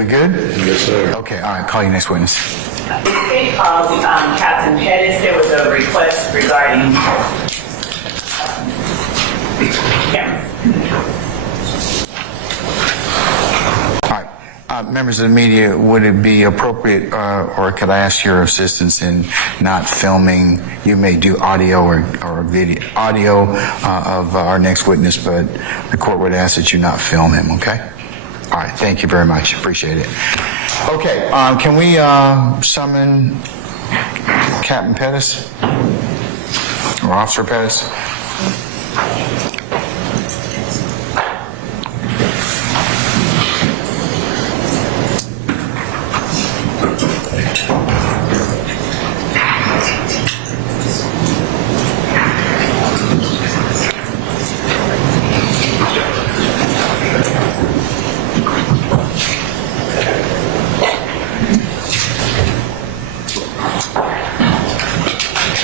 We good? Yes, sir. Okay, all right, call your next witness. The state called Captain Pettis. There was a request regarding All right. Members of the media, would it be appropriate, or could I ask your assistance in not filming? You may do audio or video, audio of our next witness, but the court would ask that you not film him, okay? All right, thank you very much. Appreciate it. Okay, can we summon Captain Pettis or Officer Pettis?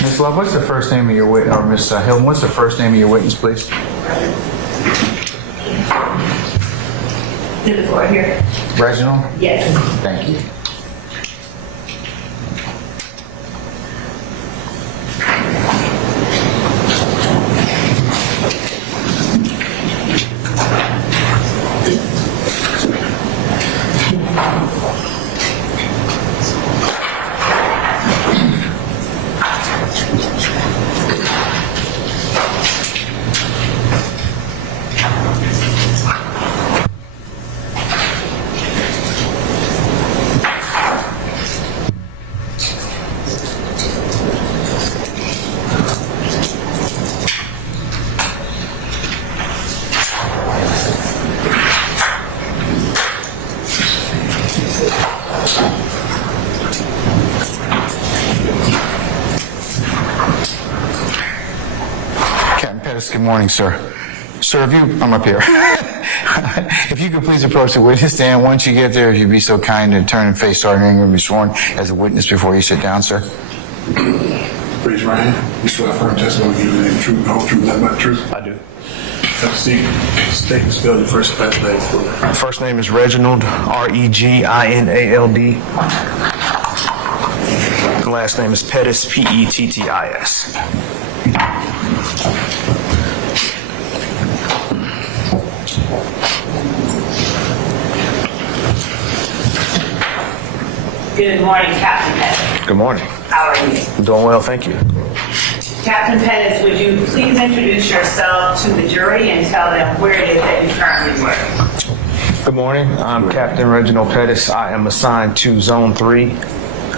Ms. Love, what's the first name of your witness, or Ms. Hilton, what's the first name of your witness, please? to the court here. Reginald? Yes. Thank you. Good morning, sir. Sir, if you, I'm up here. If you could please approach the witness stand. Once you get there, if you'd be so kind to turn and face Sergeant Ingram and be sworn as a witness before you sit down, sir. Raise your right hand. You swear affirm testimony you give the truth, the whole truth, nothing but the truth? I do. Have a seat. State and spell your first last name for me. First name is Reginald, R-E-G-I-N-A-L-D. The last name is Pettis, P-E-T-T-I-S. Good morning, Captain Pettis. Good morning. How are you? I'm doing well, thank you. Captain Pettis, would you please introduce yourself to the jury and tell them where it is that you currently work? Good morning. I'm Captain Reginald Pettis. I am assigned to Zone 3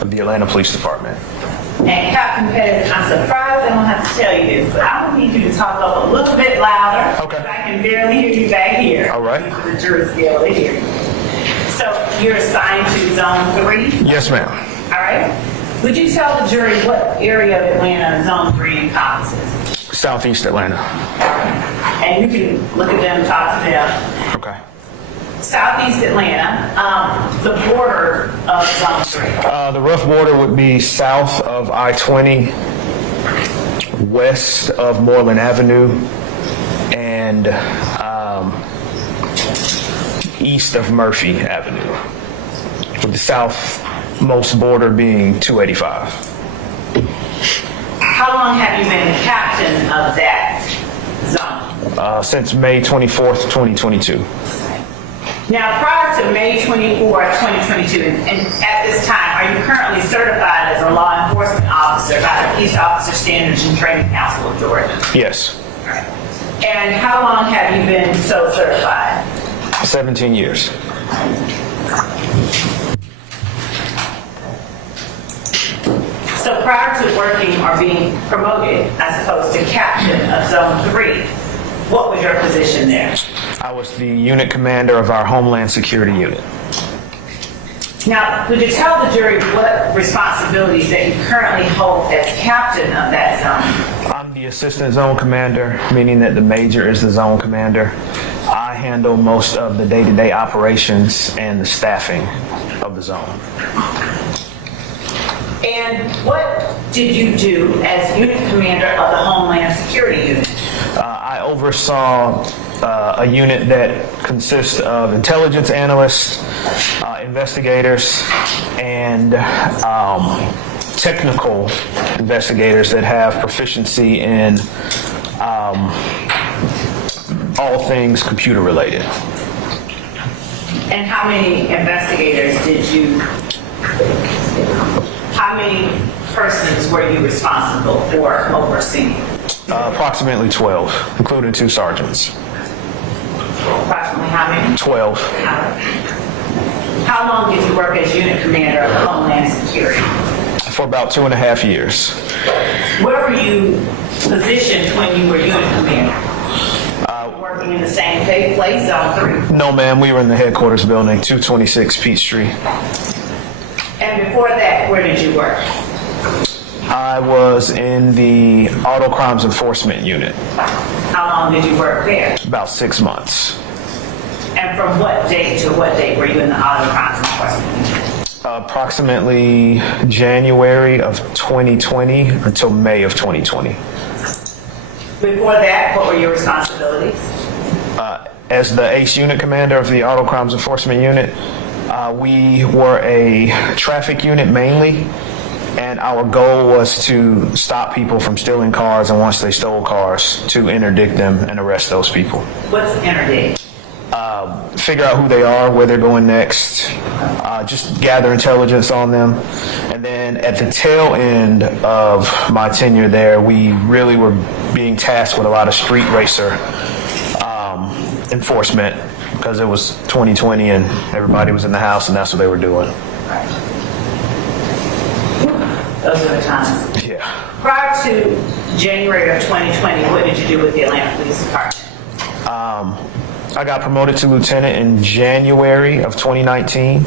of the Atlanta Police Department. And Captain Pettis, I'm surprised I don't have to tell you this, but I would need you to talk up a little bit louder. Okay. I can barely hear you back here. All right. For the jury's to be able to hear you. So you're assigned to Zone 3? Yes, ma'am. All right. Would you tell the jury what area of Atlanta Zone 3 encompasses? Southeast Atlanta. And you can look at them, talk to them. Okay. Southeast Atlanta, the border of Zone 3. The rough border would be south of I-20, west of Moreland Avenue, and east of Murphy Avenue, with the southmost border being 285. How long have you been the captain of that zone? Since May 24th, 2022. Now, prior to May 24th, 2022, and at this time, are you currently certified as a law enforcement officer by the Police Officer Standards and Training Council of Georgia? Yes. And how long have you been so certified? 17 years. So prior to working or being promoted, I suppose, to captain of Zone 3, what was your position there? I was the unit commander of our Homeland Security Unit. Now, would you tell the jury what responsibilities that you currently hold as captain of that zone? I'm the assistant zone commander, meaning that the major is the zone commander. I handle most of the day-to-day operations and the staffing of the zone. And what did you do as unit commander of the Homeland Security Unit? I oversaw a unit that consists of intelligence analysts, investigators, and technical investigators that have proficiency in all things computer related. And how many investigators how many persons were you responsible for overseeing? Approximately 12, including 2 sergeants. Approximately how many? 12. How long did you work as unit commander of Homeland Security? For about 2.5 years. Where were you positioned when you were unit commander? Working in the same place, Zone 3? No, ma'am, we were in the headquarters building, 226 Peachtree. And before that, where did you work? I was in the Auto Crimes Enforcement Unit, How long did you work there? about 6 months. And from what date to what date were you in the Auto Crimes Enforcement Unit? Approximately January of 2020 until May of 2020. Before that, what were your responsibilities? As the ACE unit commander of the Auto Crimes Enforcement Unit, we were a traffic unit mainly, and our goal was to stop people from stealing cars, and once they stole cars, to interdict them and arrest those people. What's interdict? Figure out who they are, where they're going next, just gather intelligence on them. And then at the tail end of my tenure there, we really were being tasked with a lot of street racer enforcement because it was 2020 and everybody was in the house and that's what they were doing. Those are the times. Yeah. Prior to January of 2020, what did you do with the Atlanta Police Department? I got promoted to lieutenant in January of 2019.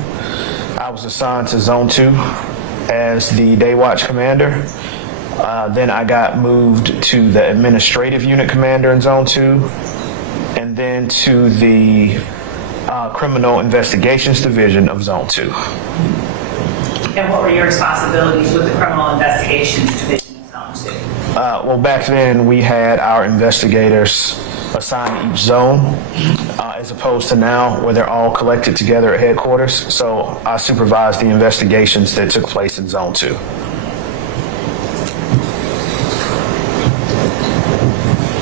I was assigned to Zone 2 as the day watch commander. Then I got moved to the administrative unit commander in Zone 2, and then to the criminal investigations division of Zone 2. And what were your responsibilities with the criminal investigations division in Zone 2? Well, back then we had our investigators assigned to each zone, as opposed to now where they're all collected together at headquarters. So I supervised the investigations that took place in Zone 2.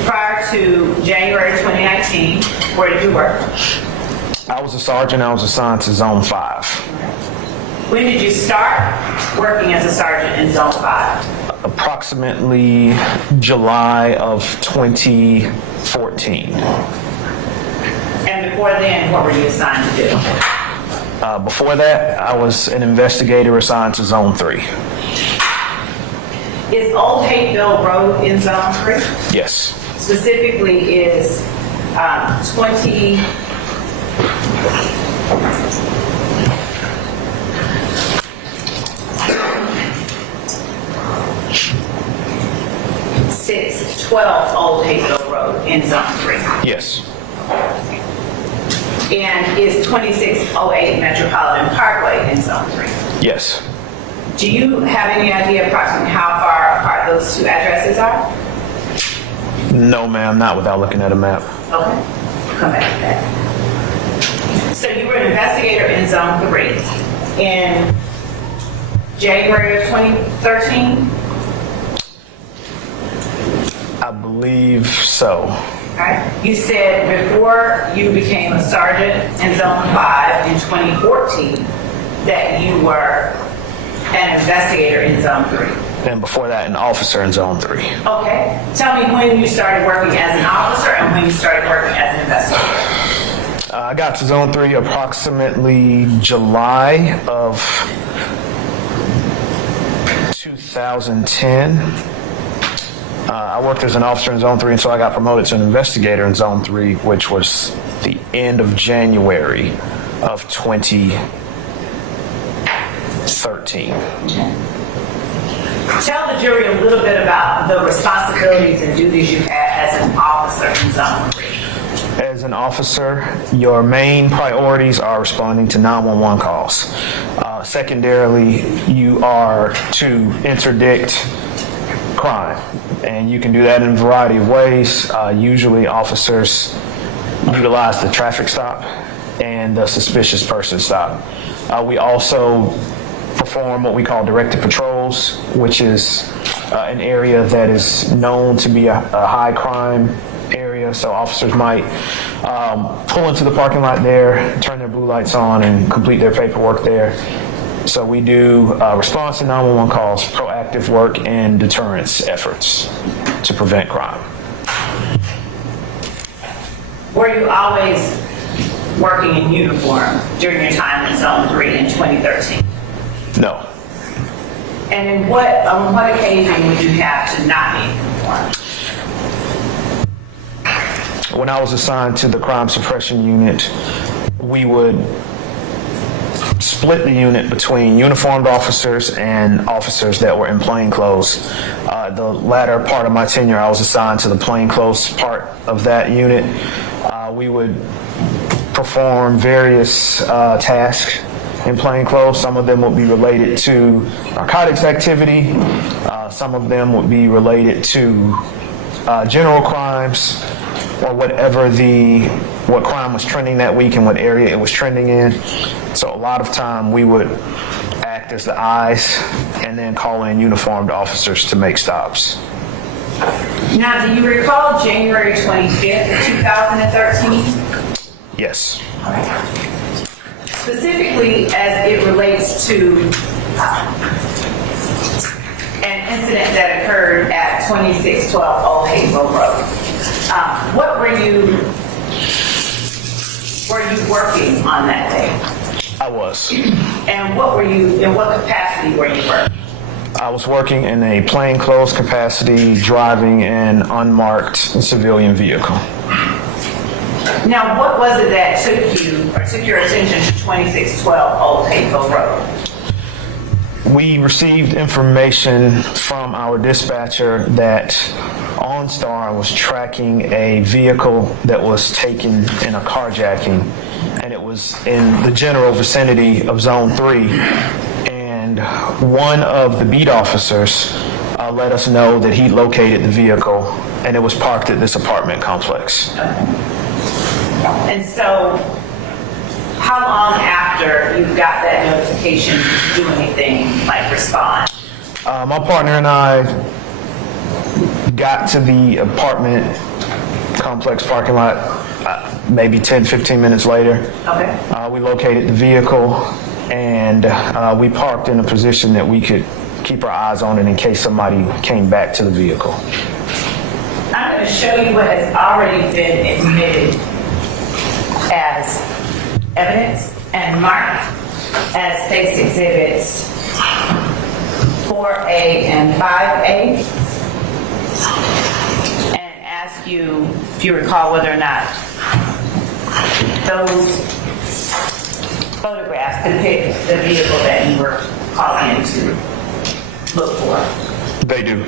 Prior to January 2019, where did you work? I was a sergeant. I was assigned to Zone 5. When did you start working as a sergeant in Zone 5? Approximately July of 2014. And before then, what were you assigned to do? Before that, I was an investigator assigned to Zone 3. Is Old Hateville Road in Zone 3? Yes. Specifically is 20... Six 12 Old Hateville Road in Zone 3. Yes. And is 2608 Metropolitan Parkway in Zone 3. Yes. Do you have any idea approximately how far apart those two addresses are? No, ma'am, not without looking at a map. Okay, we'll come back to that. So you were an investigator in Zone 3 in January of 2013? I believe so. Right. You said before you became a sergeant in Zone 5 in 2014 that you were an investigator in Zone 3. And before that, an officer in Zone 3. Okay. Tell me when you started working as an officer and when you started working as an investigator. I got to Zone 3 approximately July of 2010. I worked as an officer in Zone 3 until I got promoted to an investigator in Zone 3, which was the end of January of 2013. Tell the jury a little bit about the responsibilities and duties you had as an officer in Zone 3. As an officer, your main priorities are responding to 911 calls. Secondarily, you are to interdict crime, and you can do that in a variety of ways. Usually officers utilize the traffic stop and the suspicious person stop. We also perform what we call directed patrols, which is an area that is known to be a high crime area. So officers might pull into the parking lot there, turn their blue lights on, and complete their paperwork there. So we do response to 911 calls, proactive work, and deterrence efforts to prevent crime. Were you always working in uniform during your time in Zone 3 in 2013? No. And on what occasion would you have to not be in uniform? When I was assigned to the crime suppression unit, we would split the unit between uniformed officers and officers that were in plainclothes. The latter part of my tenure, I was assigned to the plainclothes part of that unit. We would perform various tasks in plainclothes. Some of them would be related to narcotics activity. Some of them would be related to general crimes, or what crime was trending that week and what area it was trending in. So a lot of time we would act as the eyes and then call in uniformed officers to make stops. Now, do you recall January 25th, 2013? Yes. Specifically as it relates to an incident that occurred at 2612 Old Hazel Road. What were you working on that day? I was. And in what capacity were you working? I was working in a plainclothes capacity, driving an unmarked civilian vehicle. Now, what was it that took your attention to 2612 Old Hazel Road? We received information from our dispatcher that OnStar was tracking a vehicle that was taken in a carjacking, and it was in the general vicinity of Zone 3. And one of the beat officers let us know that he located the vehicle, and it was parked at this apartment complex. And so, how long after you got that notification did you do anything like respond? My partner and I got to the apartment complex parking lot maybe 10, 15 minutes later. Okay. We located the vehicle, and we parked in a position that we could keep our eyes on it in case somebody came back to the vehicle. I'm going to show you what has already been admitted as evidence and marked as State's Exhibits 4A and 5A, and ask you if you recall whether or not those photographs depict the vehicle that you were calling in to look for. They do.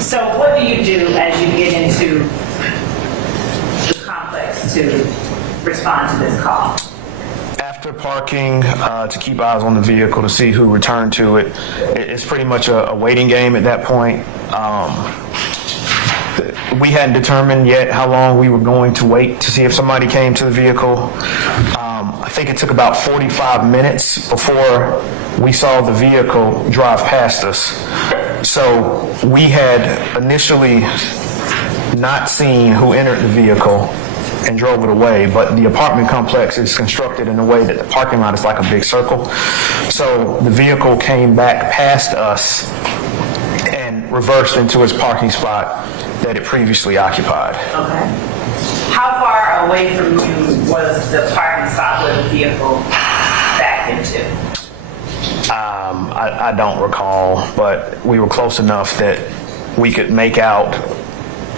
So what do you do as you get into the complex to respond to this call? After parking to keep eyes on the vehicle to see who returned to it, it's pretty much a waiting game at that point. We hadn't determined yet how long we were going to wait to see if somebody came to the vehicle. I think it took about 45 minutes before we saw the vehicle drive past us. So we had initially not seen who entered the vehicle and drove it away, but the apartment complex is constructed in a way that the parking lot is like a big circle. So the vehicle came back past us and reversed into its parking spot that it previously occupied. Okay. How far away from you was the parking spot where the vehicle backed into? I don't recall, but we were close enough that we could make out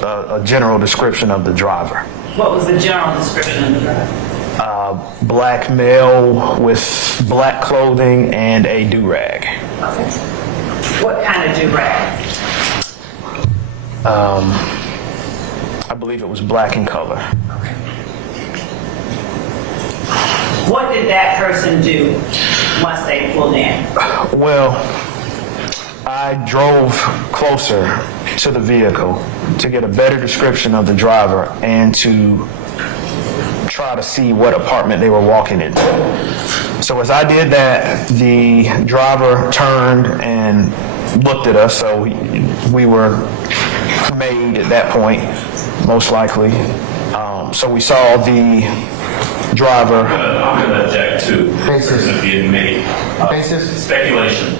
a general description of the driver. What was the general description of the driver? Black male with black clothing and a do-rag. Okay. What kind of do-rag? I believe it was black in color. Okay. What did that person do once they pulled in? Well, I drove closer to the vehicle to get a better description of the driver and to try to see what apartment they were walking into. So as I did that, the driver turned and looked at us, so we were made at that point, most likely. So we saw the driver. I'm going to object to the person being made. Basis? Speculation.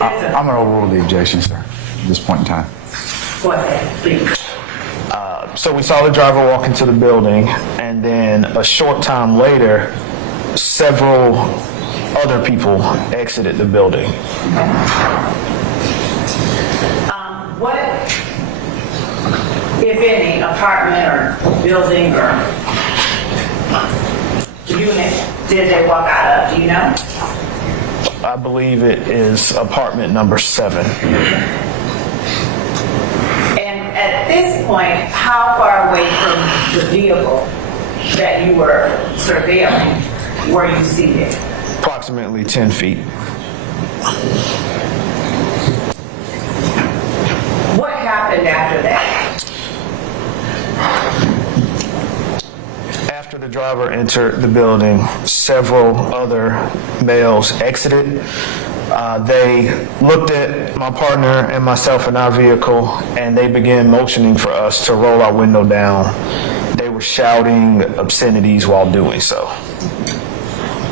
I'm going to overrule the objection, sir, at this point in time. Go ahead, please. So we saw the driver walk into the building, and then a short time later, several other people exited the building. What, if any, apartment or building or unit did they walk out of? Do you know? I believe it is apartment number 7. And at this point, how far away from the vehicle that you were surveilling were you seated? Approximately 10 feet. What happened after that? After the driver entered the building, several other males exited. They looked at my partner and myself in our vehicle, and they began motioning for us to roll our window down. They were shouting obscenities while doing so.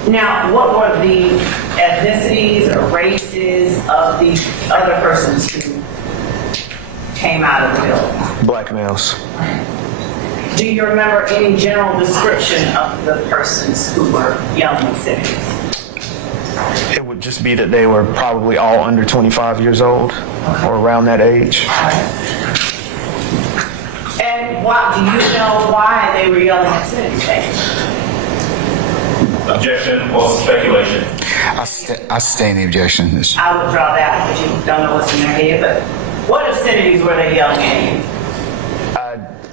Now, what were the ethnicities or races of the other persons who came out of the building? Black males. Do you remember any general description of the persons who were yelling obscenities? It would just be that they were probably all under 25 years old or around that age. And do you know why they were yelling obscenities? Objection or speculation. I sustain the objection. I would draw that because you don't know what's in their head, but what obscenities were they yelling at you?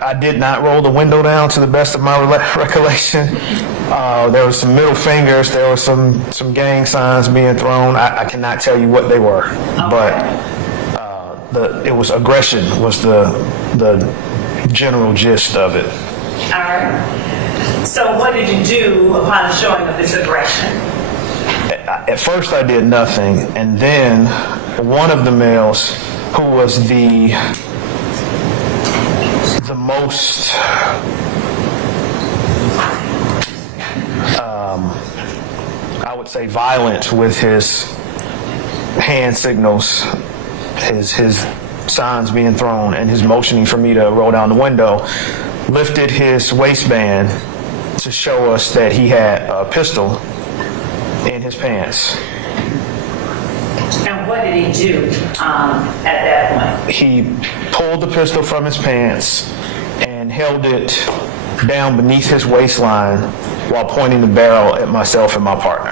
I did not roll the window down to the best of my recollection. There were some middle fingers. There were some gang signs being thrown. I cannot tell you what they were, but it was aggression was the general gist of it. All right. So what did you do upon the showing of this aggression? At first I did nothing, and then one of the males, who was the most I would say violent with his hand signals, his signs being thrown, and his motioning for me to roll down the window, lifted his waistband to show us that he had a pistol in his pants. And what did he do at that point? He pulled the pistol from his pants and held it down beneath his waistline while pointing the barrel at myself and my partner.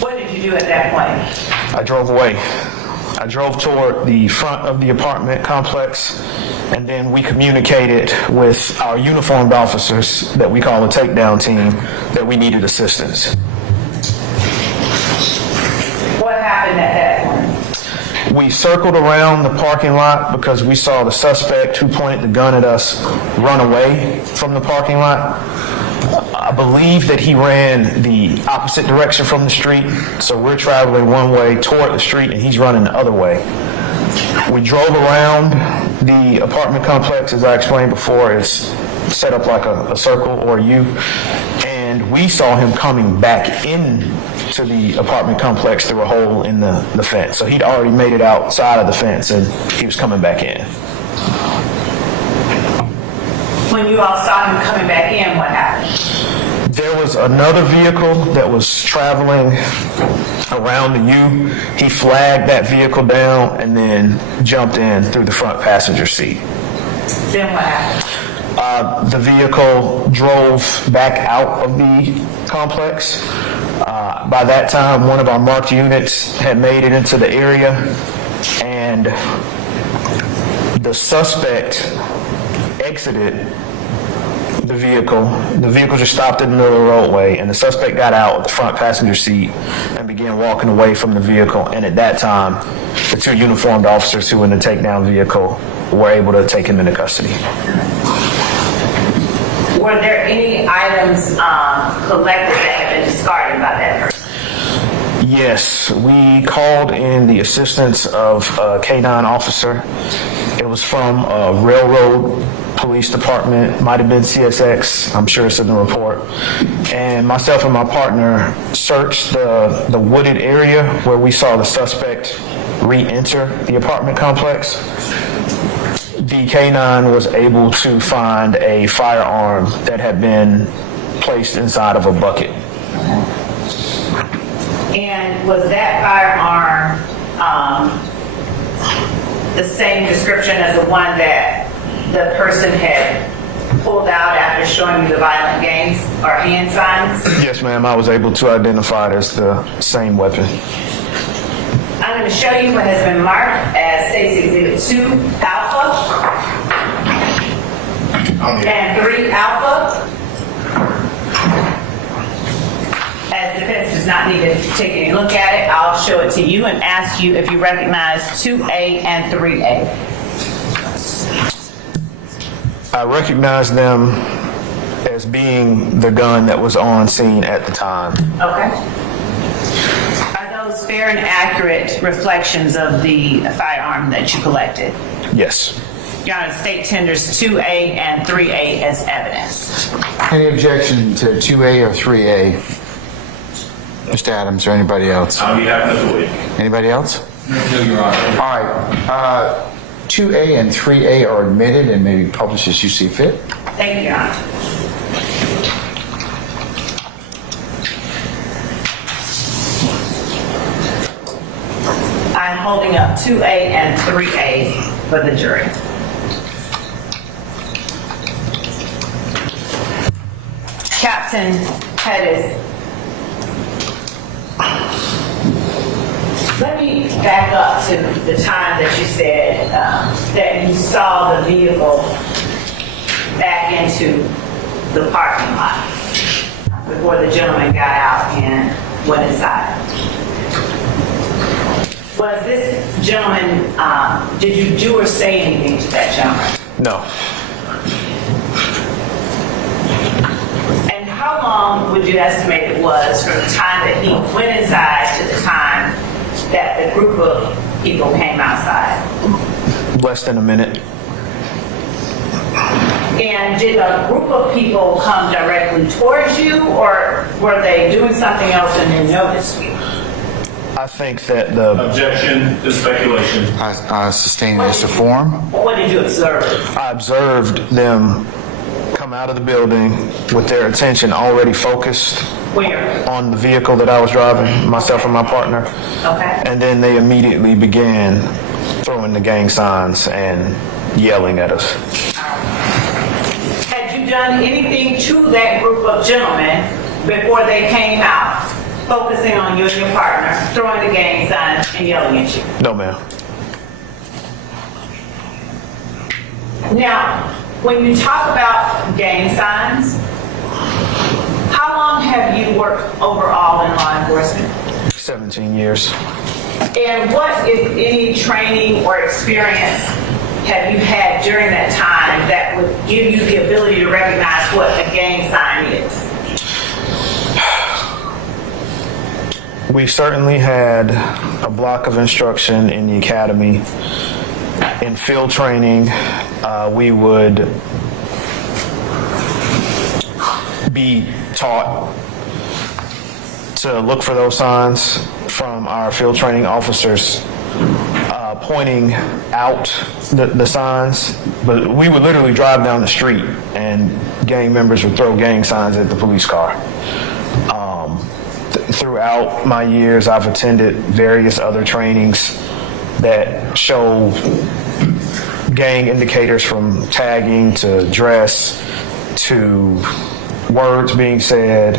What did you do at that point? I drove away. I drove toward the front of the apartment complex, and then we communicated with our uniformed officers that we call a takedown team that we needed assistance. What happened at that point? We circled around the parking lot because we saw the suspect who pointed the gun at us run away from the parking lot. I believe that he ran the opposite direction from the street, so we're traveling one way toward the street and he's running the other way. We drove around the apartment complex, as I explained before. It's set up like a circle or a U, and we saw him coming back in to the apartment complex through a hole in the fence. So he'd already made it outside of the fence and he was coming back in. When you all saw him coming back in, what happened? There was another vehicle that was traveling around the U. He flagged that vehicle down and then jumped in through the front passenger seat. Then what happened? The vehicle drove back out of the complex. By that time, one of our marked units had made it into the area, and the suspect exited the vehicle. The vehicle just stopped in the middle of the roadway, and the suspect got out of the front passenger seat and began walking away from the vehicle. And at that time, the two uniformed officers who were in the takedown vehicle were able to take him into custody. Were there any items collected that had been discarded by that person? Yes, we called in the assistance of a K-9 officer. It was from a railroad police department, might have been CSX, I'm sure it's in the report. And myself and my partner searched the wooded area where we saw the suspect re-enter the apartment complex. The K-9 was able to find a firearm that had been placed inside of a bucket. And was that firearm the same description as the one that the person had pulled out after showing you the violent gangs or hand signs? Yes, ma'am, I was able to identify it as the same weapon. I'm going to show you what has been marked as State's Exhibit 2 Alpha and 3 Alpha. As defense does not need to take any look at it, I'll show it to you and ask you if you recognize 2A and 3A. I recognize them as being the gun that was on scene at the time. Okay. Are those fair and accurate reflections of the firearm that you collected? Yes. Your Honor, the state tenders 2A and 3A as evidence. Any objection to 2A or 3A? Mr. Adams or anybody else? On behalf of the board. Anybody else? No, Your Honor. All right. 2A and 3A are admitted and may be published as you see fit. Thank you, Your Honor. I'm holding up 2A and 3A for the jury. Captain Pettis, let me back up to the time that you said that you saw the vehicle back into the parking lot before the gentleman got out and went inside. Was this gentleman, did you do or say anything to that gentleman? No. And how long would you estimate it was from the time that he went inside to the time that the group of people came outside? Less than a minute. And did a group of people come directly towards you, or were they doing something else and then noticed you? I think that the Objection to speculation. Sustained as to form. What did you observe? I observed them come out of the building with their attention already focused Where? on the vehicle that I was driving, myself and my partner. Okay. And then they immediately began throwing the gang signs and yelling at us. Had you done anything to that group of gentlemen before they came out, focusing on you and your partner, throwing the gang signs and yelling at you? No, ma'am. Now, when you talk about gang signs, how long have you worked overall in law enforcement? 17 years. And what, if any, training or experience have you had during that time that would give you the ability to recognize what a gang sign is? We certainly had a block of instruction in the academy. In field training, we would be taught to look for those signs from our field training officers pointing out the signs, but we would literally drive down the street and gang members would throw gang signs at the police car. Throughout my years, I've attended various other trainings that show gang indicators from tagging to dress to words being said,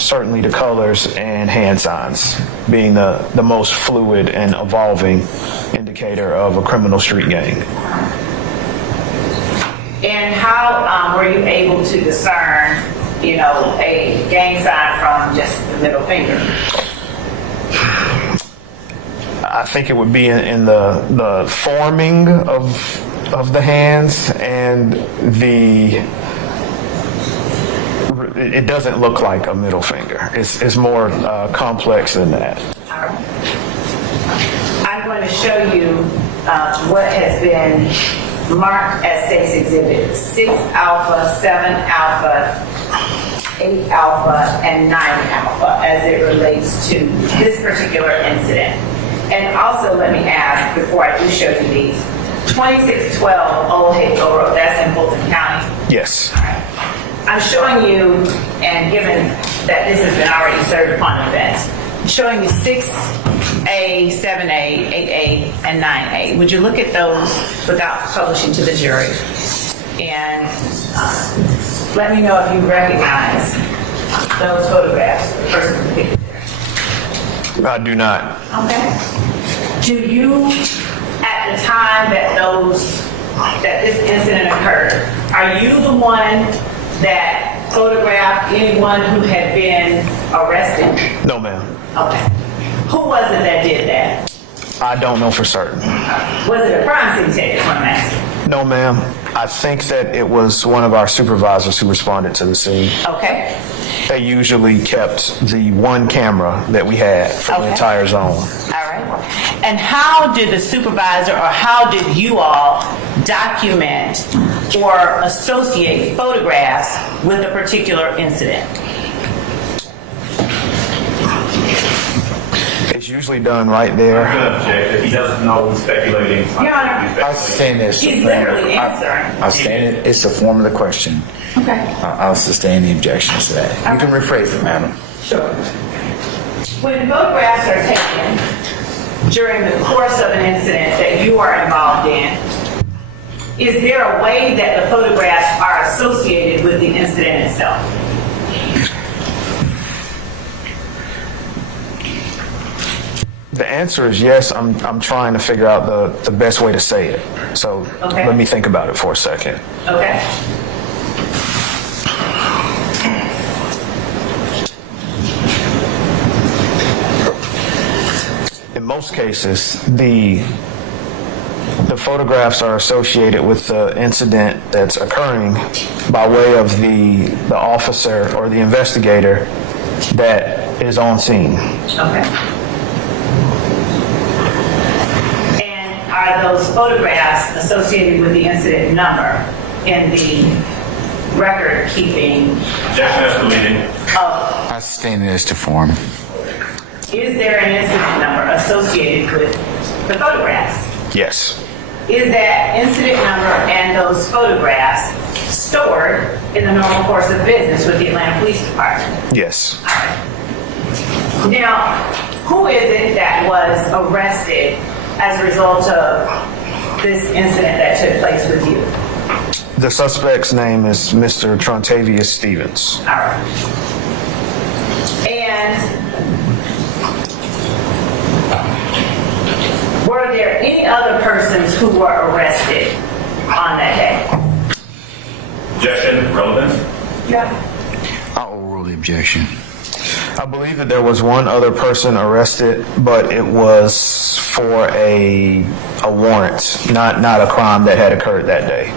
certainly the colors and hand signs being the most fluid and evolving indicator of a criminal street gang. And how were you able to discern, a gang sign from just the middle finger? I think it would be in the forming of the hands and it doesn't look like a middle finger. It's more complex than that. All right. I'm going to show you what has been marked as state's exhibit 6 alpha, 7 alpha, 8 alpha, and 9 alpha as it relates to this particular incident. And also let me ask, before I do show you these, 2612 Old Hayfield Road, that's in Fulton County. Yes. All right. I'm showing you, and given that this has been already served upon offense, I'm showing you 6A, 7A, 8A, and 9A. Would you look at those without publishing to the jury? And let me know if you recognize those photographs, the person depicted there. I do not. Okay. Do you, at the time that this incident occurred, are you the one that photographed anyone who had been arrested? No, ma'am. Okay. Who was it that did that? I don't know for certain. Was it a crime scene tech? Is what I'm asking. No, ma'am. I think that it was one of our supervisors who responded to the scene. Okay. They usually kept the one camera that we had for the entire zone. All right. And how did the supervisor, or how did you all document or associate photographs with a particular incident? It's usually done right there. I'm going to object. If he doesn't know, he's speculating. Your Honor. I'll sustain this. He's literally answering. I'll sustain it. It's the form of the question. Okay. I'll sustain the objections to that. You can rephrase it, madam. Sure. When photographs are taken during the course of an incident that you are involved in, is there a way that the photographs are associated with the incident itself? The answer is yes. I'm trying to figure out the best way to say it. So Okay. let me think about it for a second. Okay. In most cases, the photographs are associated with the incident that's occurring by way of the officer or the investigator that is on scene. Okay. And are those photographs associated with the incident number in the record keeping Objection as to leading. of, I sustain it as to form. is there an incident number associated with the photographs? Yes. Is that incident number and those photographs stored in the normal course of business with the Atlanta Police Department? Yes. All right. Now, who is it that was arrested as a result of this incident that took place with you? The suspect's name is Mr. Trontavious Stevens. All right. And were there any other persons who were arrested on that day? Objection, relevant. Yeah. I'll overrule the objection. I believe that there was one other person arrested, but it was for a warrant, not a crime that had occurred that day.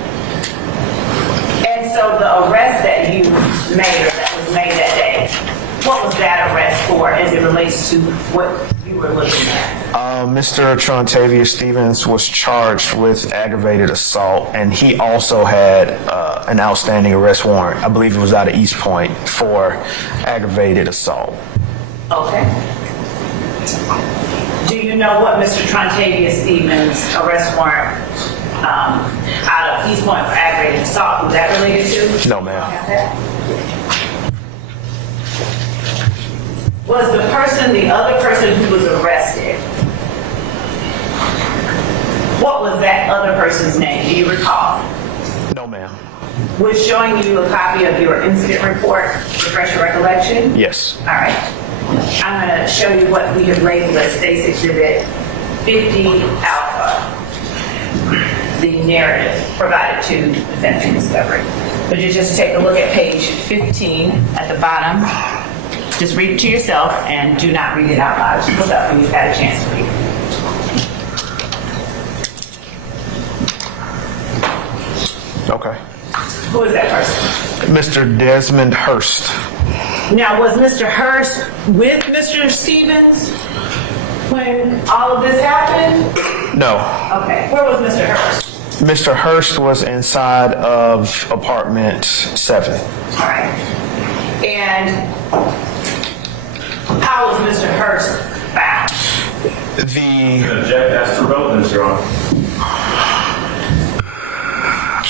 And so the arrest that you made, or that was made that day, what was that arrest for as it relates to what you were looking at? Mr. Trontavious Stevens was charged with aggravated assault, and he also had an outstanding arrest warrant. I believe it was out of East Point for aggravated assault. Okay. Do you know what Mr. Trontavious Stevens' arrest warrant out of East Point for aggravated assault was that related to? No, ma'am. Was the other person who was arrested, what was that other person's name? Do you recall? No, ma'am. Was showing you a copy of your incident report, refresh your recollection? Yes. All right. I'm going to show you what we have labeled as State's Exhibit 50 Alpha. the narrative provided to defense and discovery. Would you just take a look at page 15 at the bottom? Just read it to yourself and do not read it out loud. Just look up when you've had a chance to read it. Okay. Who is that person? Mr. Desmond Hurst. Now, was Mr. Hurst with Mr. Stevens when all of this happened? No. Okay, where was Mr. Hurst? Mr. Hurst was inside of apartment 7. All right. And how was Mr. Hurst found? Object as to relevance, Your Honor.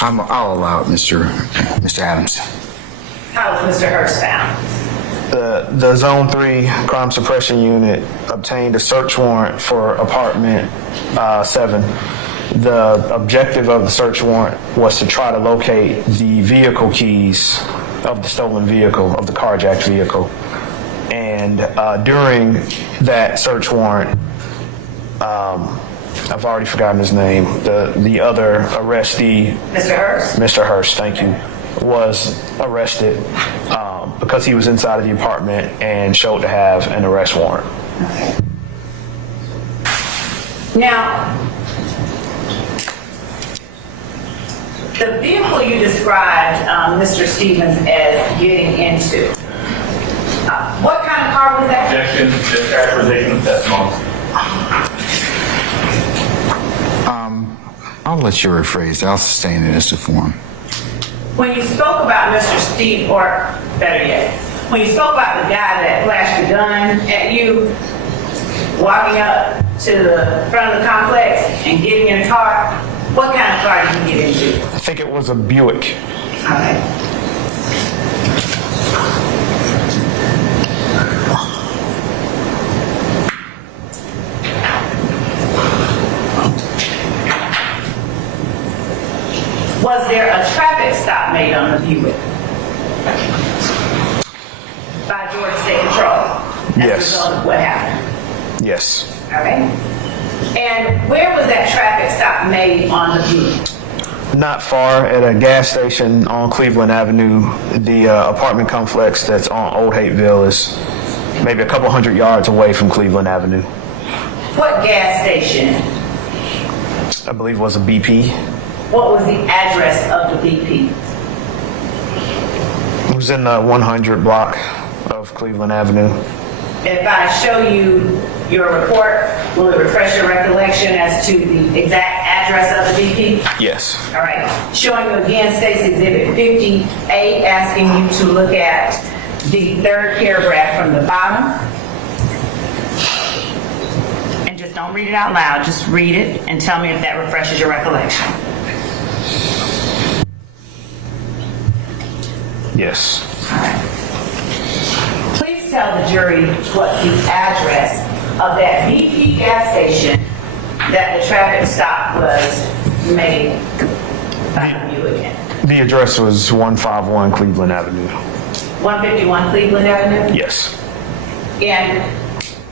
I'll allow it, Mr. Adams. How was Mr. Hurst found? The Zone 3 Crime Suppression Unit obtained a search warrant for apartment 7. The objective of the search warrant was to try to locate the vehicle keys of the stolen vehicle, of the carjacked vehicle. And during that search warrant, I've already forgotten his name, the other arrestee, Mr. Hurst? Mr. Hurst, thank you, was arrested because he was inside of the apartment and showed to have an arrest warrant. Okay. Now, the vehicle you described Mr. Stevens as getting into, what kind of car was that? Objection, mischaracterization of testimony. I'll let you rephrase. I'll sustain it as a form. When you spoke about Mr. Steve, or better yet, when you spoke about the guy that flashed the gun at you, walking up to the front of the complex and getting in a car, what kind of car did you get into? I think it was a Buick. Okay. Was there a traffic stop made on the Buick by Georgia State Patrol as a Yes. result of what happened? Yes. All right. And where was that traffic stop made on the Buick? Not far, at a gas station on Cleveland Avenue. The apartment complex that's on Old Hateville is maybe a couple hundred yards away from Cleveland Avenue. What gas station? I believe it was a BP. What was the address of the BP? It was in the 100 block of Cleveland Avenue. If I show you your report, will it refresh your recollection as to the exact address of the BP? Yes. All right. Showing you again, State's Exhibit 58, asking you to look at the third paragraph from the bottom. And just don't read it out loud. Just read it and tell me if that refreshes your recollection. Yes. All right. Please tell the jury what the address of that BP gas station that the traffic stop was made by you again. The address was 151 Cleveland Avenue. 151 Cleveland Avenue? Yes. And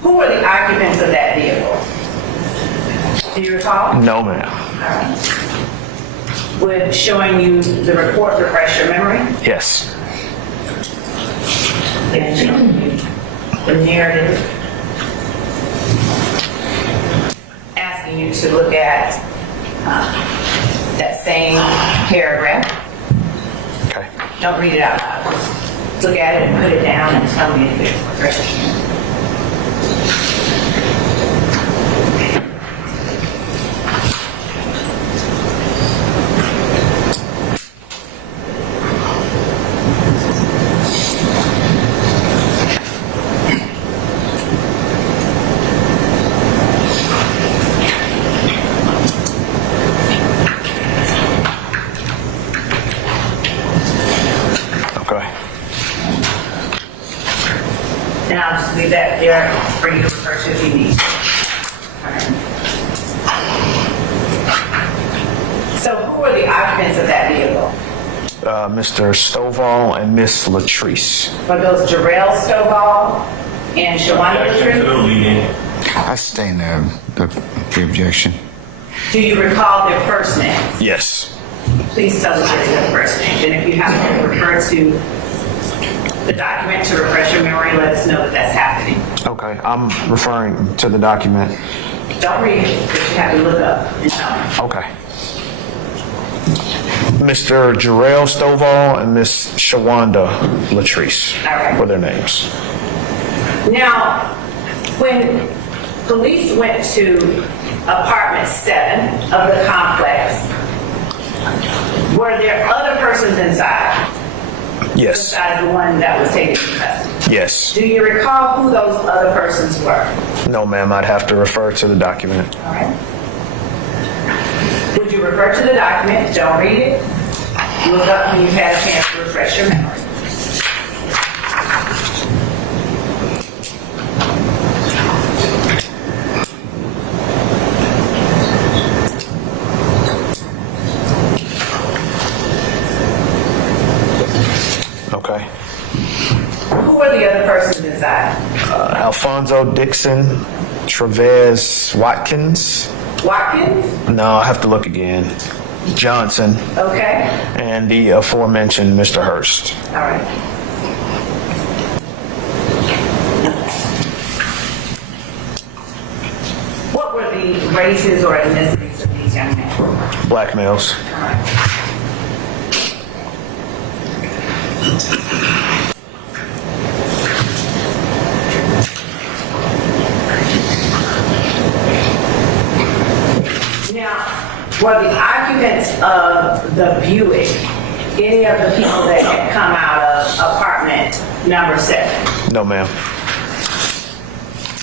who were the occupants of that vehicle? Do you recall? No, ma'am. All right. Would showing you the report refresh your memory? Yes. And showing you the narrative. Asking you to look at that same paragraph. Okay. Don't read it out loud. Just look at it and put it down and tell me if it refreshes your memory. And I'll just leave that there for you to refer to if you need. All right. So who were the occupants of that vehicle? Mr. Stovall and Miss Latrice. Were those Jarrell Stovall and Shawanda Objection to the Latrice? leading. I sustain the objection. Do you recall their first names? Yes. Please tell us their first names. And if you have to refer to the document to refresh your memory, let us know that that's happening. Okay, I'm referring to the document. Don't read it, but you have to look up and tell me. Okay. Mr. Jarrell Stovall and Miss Shawanda Latrice All right. were their names. Now, when police went to apartment 7 of the complex, were there other persons inside Yes. besides the one that was taken into custody? Yes. Do you recall who those other persons were? No, ma'am, I'd have to refer to the document. All right. Would you refer to the document? Don't read it. Look up when you've had a chance to refresh your memory. Okay. Who were the other persons inside? Alfonso Dixon, Trevez Watkins. Watkins? No, I have to look again. Johnson, Okay. and the aforementioned Mr. Hurst. All right. What were the races or ethnicities of these young men? Black males. All right. Now, were the occupants of the Buick any of the people that had come out of apartment number 7? No, ma'am.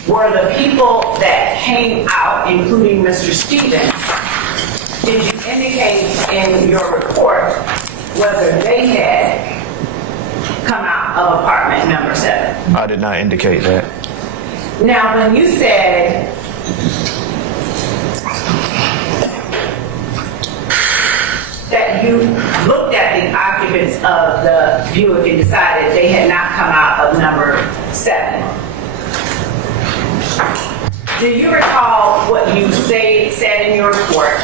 Were the people that came out, including Mr. Stevens, did you indicate in your report whether they had come out of apartment number 7? I did not indicate that. Now, when you said that you looked at the occupants of the Buick and decided they had not come out of number 7, do you recall what you said in your report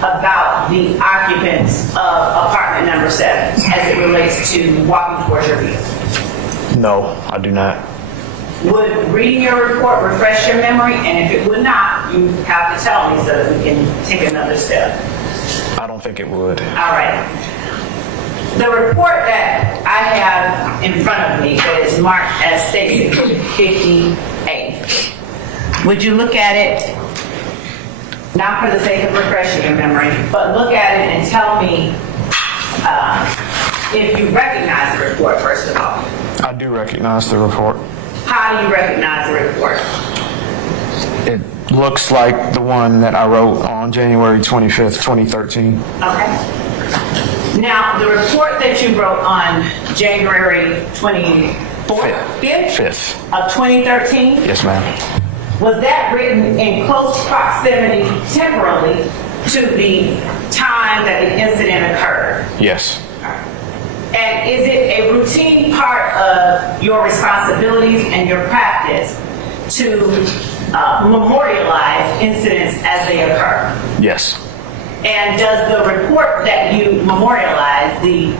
about the occupants of apartment number 7 as it relates to walking towards your vehicle? No, I do not. Would reading your report refresh your memory? And if it would not, you have to tell me so that we can take another step. I don't think it would. All right. The report that I have in front of me is marked as State Exhibit 58. Would you look at it, not for the sake of refreshing your memory, but look at it and tell me if you recognize the report, first of all. I do recognize the report. How do you recognize the report? It looks like the one that I wrote on January 25th, 2013. Okay. Now, the report that you wrote on January 24th, 5th of 2013, Yes, ma'am. was that written in close proximity temporally to the time that the incident occurred? Yes. And is it a routine part of your responsibilities and your practice to memorialize incidents as they occur? Yes. And does the report that you memorialize, the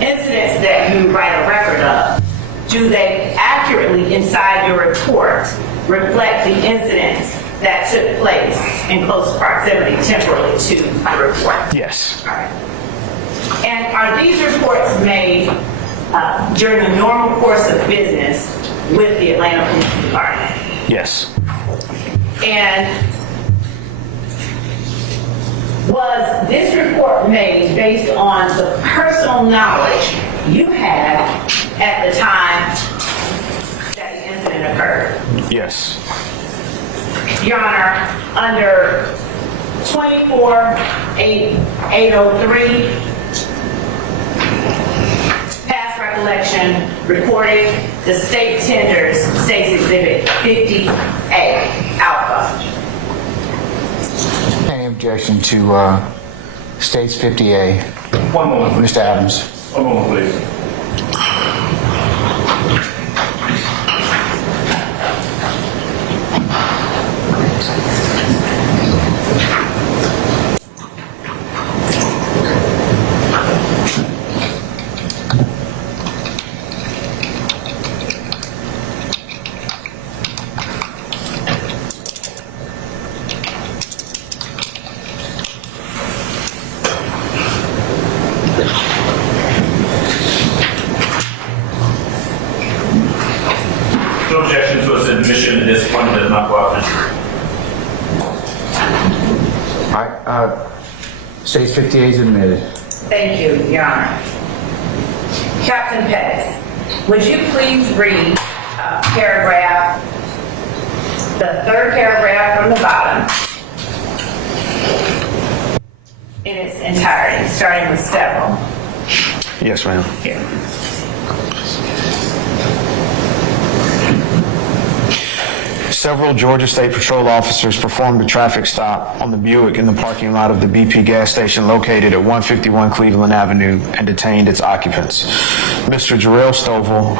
incidents that you write a record of, do they accurately inside your report reflect the incidents that took place in close proximity temporally to the report? Yes. All right. And are these reports made during the normal course of business with the Atlanta Police Department? Yes. And was this report made based on the personal knowledge you had at the time that the incident occurred? Yes. Your Honor, under 24-803, past recollection recorded, the state tenders State's Exhibit 50A, Alpha. Any objection to States 50A? One moment, Mr. Adams. one moment, please. right, Stage 58 is admitted. Thank you, Your Honor. Captain Pettis, would you please read paragraph, the third paragraph from the bottom in its entirety, starting with several? Yes, ma'am. Here. Several Georgia State Patrol officers performed a traffic stop on the Buick in the parking lot of the BP gas station located at 151 Cleveland Avenue and detained its occupants, Mr. Jarrell Stovall,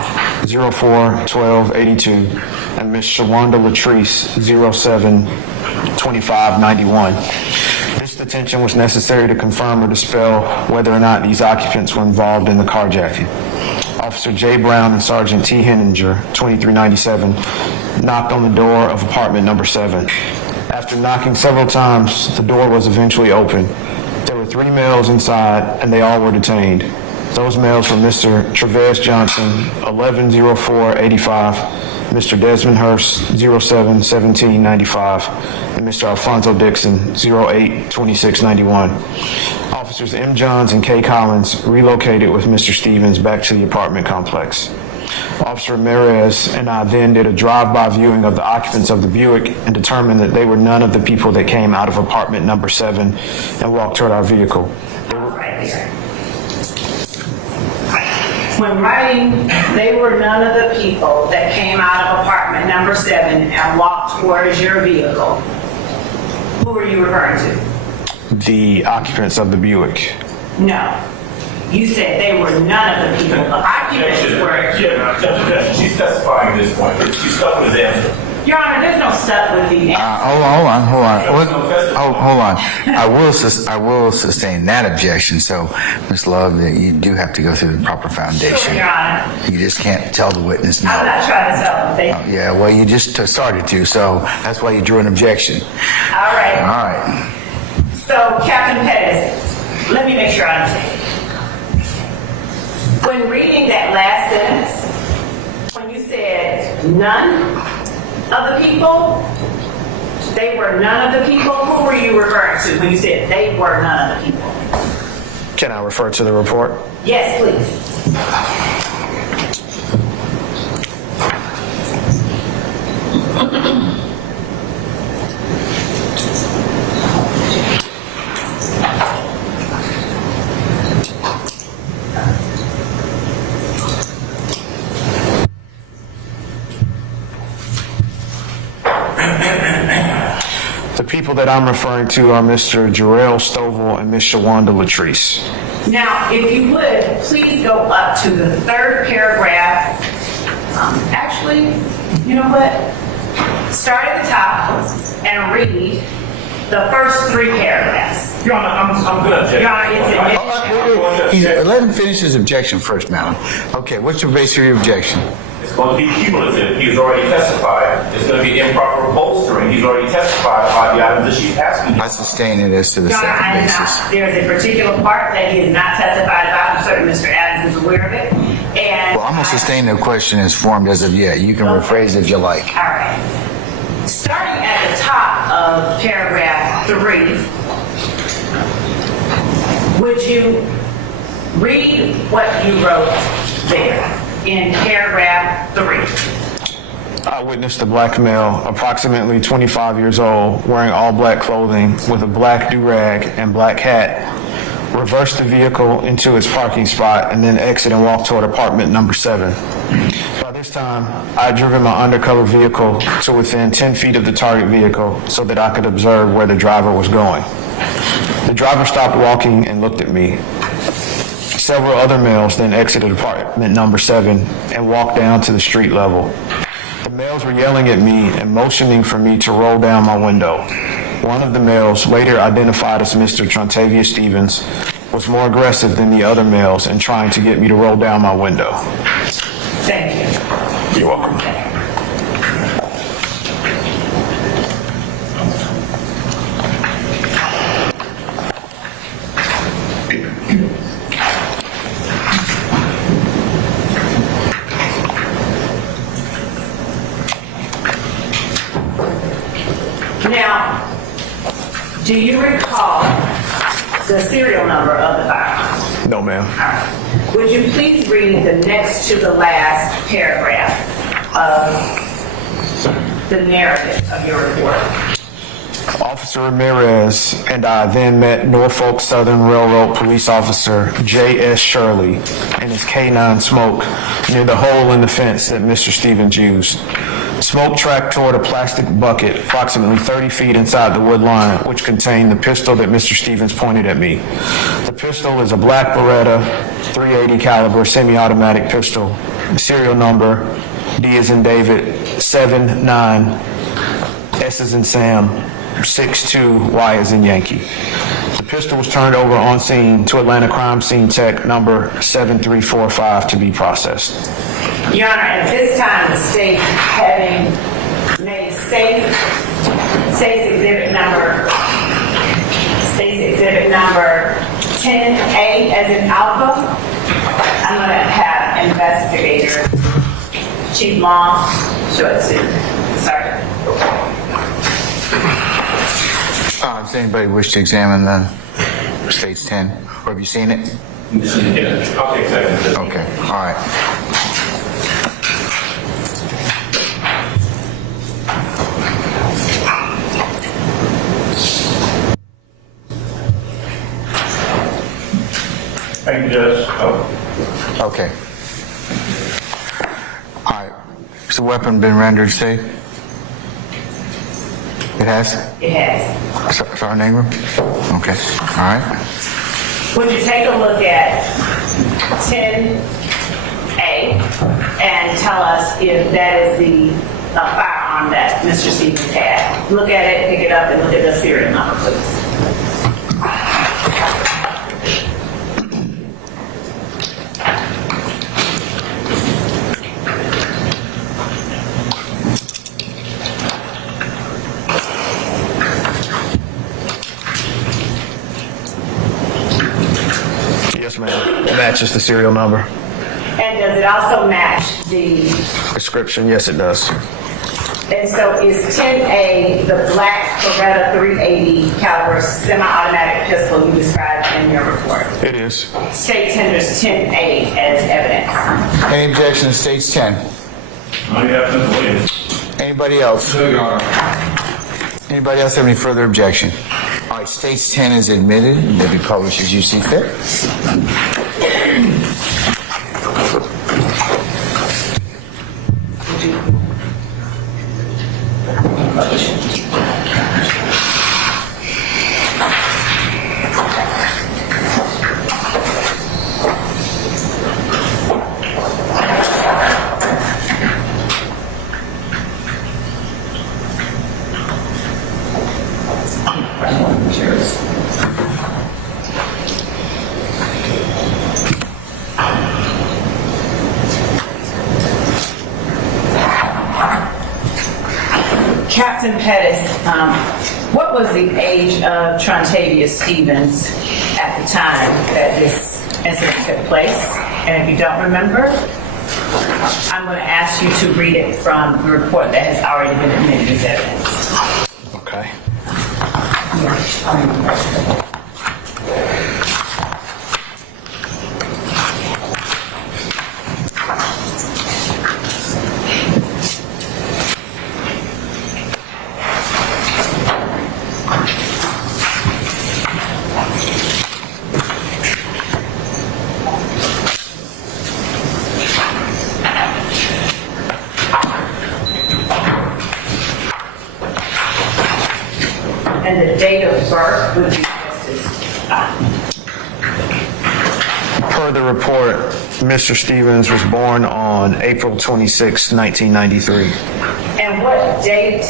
04-12-82, and Ms. Shawanda Latrice, 07-25-91. This detention was necessary to confirm or dispel whether or not these occupants were involved in the carjacking. Officer J. Brown and Sergeant T. Henninger, 2397, knocked on the door of apartment number 7. After knocking several times, the door was eventually opened. There were 3 males inside, and they all were detained. Those males were Mr. Travis Johnson, 11-04-85, Mr. Desmond Hurst, 07-17-95, and Mr. Alfonso Dixon, 08-26-91. Officers M. Johns and K. Collins relocated with Mr. Stevens back to the apartment complex. Officer Ramirez and I then did a drive-by viewing of the occupants of the Buick and determined that they were none of the people that came out of apartment number 7 and walked toward our vehicle. Right here. When writing, they were none of the people that came out of apartment number 7 and walked towards your vehicle. Who were you referring to? The occupants of the Buick. No. You said they were none of the people. The occupants were. She's testifying at this point. She's stuck with his answer. Your Honor, there's no stuck with the answer. Hold on. I will sustain that objection. So, Ms. Love, that you do have to go through the proper foundation. Sure, Your Honor. You just can't tell the witness no. I'm not trying to tell them. Thank you. Yeah, well, you just started to, so that's why you drew an objection. All right. All right. So, Captain Pettis, let me make sure I understand. When reading that last sentence, when you said none of the people, they were none of the people, who were you referring to when you said they were none of the people? Can I refer to the report? Yes, please. The people that I'm referring to are Mr. Jarrell Stovall and Ms. Shawanda Latrice. Now, if you would, please go up to the third paragraph. Actually, you know what? Start at the top and read the first 3 paragraphs. Your Honor, I'm going to object. Your Honor, it's admission. Let him finish his objection first, madam. Okay, what's your base of your objection? It's going to be cumulative. He's already testified. It's going to be improper bolstering. He's already testified by the items that she's asking you. I sustain it as to the Your Honor, second I am basis. not. There's a particular part that he has not testified about. I'm certain Mr. Adams is aware of it. And Well, I'm going to sustain the question as formed as of yet. You can rephrase it if you like. All right. Starting at the top of paragraph 3, would you read what you wrote there in paragraph 3? I witnessed a black male, approximately 25 years old, wearing all black clothing with a black do-rag and black hat, reverse the vehicle into its parking spot and then exit and walk toward apartment number 7. By this time, I had driven my undercover vehicle to within 10 feet of the target vehicle so that I could observe where the driver was going. The driver stopped walking and looked at me. Several other males then exited apartment number 7 and walked down to the street level. The males were yelling at me and motioning for me to roll down my window. One of the males, later identified as Mr. Trontavious Stevens, was more aggressive than the other males in trying to get me to roll down my window. Thank you. You're welcome. Now, Do you recall the serial number of the firearm? No, ma'am. All right. Would you please read the next to the last paragraph of the narrative of your report? Officer Ramirez and I then met Norfolk Southern Railroad Police Officer J.S. Shirley and his K9 Smoke near the hole in the fence that Mr. Stevens used. Smoke tracked toward a plastic bucket approximately 30 feet inside the wood line, which contained the pistol that Mr. Stevens pointed at me. The pistol is a black Beretta .380 caliber semi-automatic pistol. The serial number D as in David 79, S as in Sam 62, Y as in Yankee. The pistol was turned over on scene to Atlanta Crime Scene Tech number 7345 to be processed. Your Honor, at this time, the state having made state's exhibit number 10A as in Alpha, I'm going to have investigator Chief Long show it to Sergeant. Does anybody wish to examine the state's 10? Or have you seen it? Yeah, I'll take seconds. Okay, all right. Thank you, Judge. Oh. Okay. All right. Has the weapon been rendered safe? It has? It has. Sergeant Ingram? Okay, all right. Would you take a look at 10A and tell us if that is the firearm that Mr. Stevens had? Look at it, pick it up, and look at the serial number, please. Yes, ma'am. Matches the serial number. And does it also match the, Description, yes, it does. and so is 10A the black Beretta .380 caliber semi-automatic pistol you described in your report? It is. State tenders 10A as evidence. Any objection to state's 10? I have to believe. Anybody else? No, Your Honor. Anybody else have any further objection? All right, state's 10 is admitted and will be published as you see fit. Captain Pettis, what was the age of Trontavia Stevens at the time that this incident took place? And if you don't remember, I'm going to ask you to read it from the report that has already been admitted as evidence. Okay. And the date of birth would be just as Per the report, Mr. Stevens was born on April 26, 1993. And what date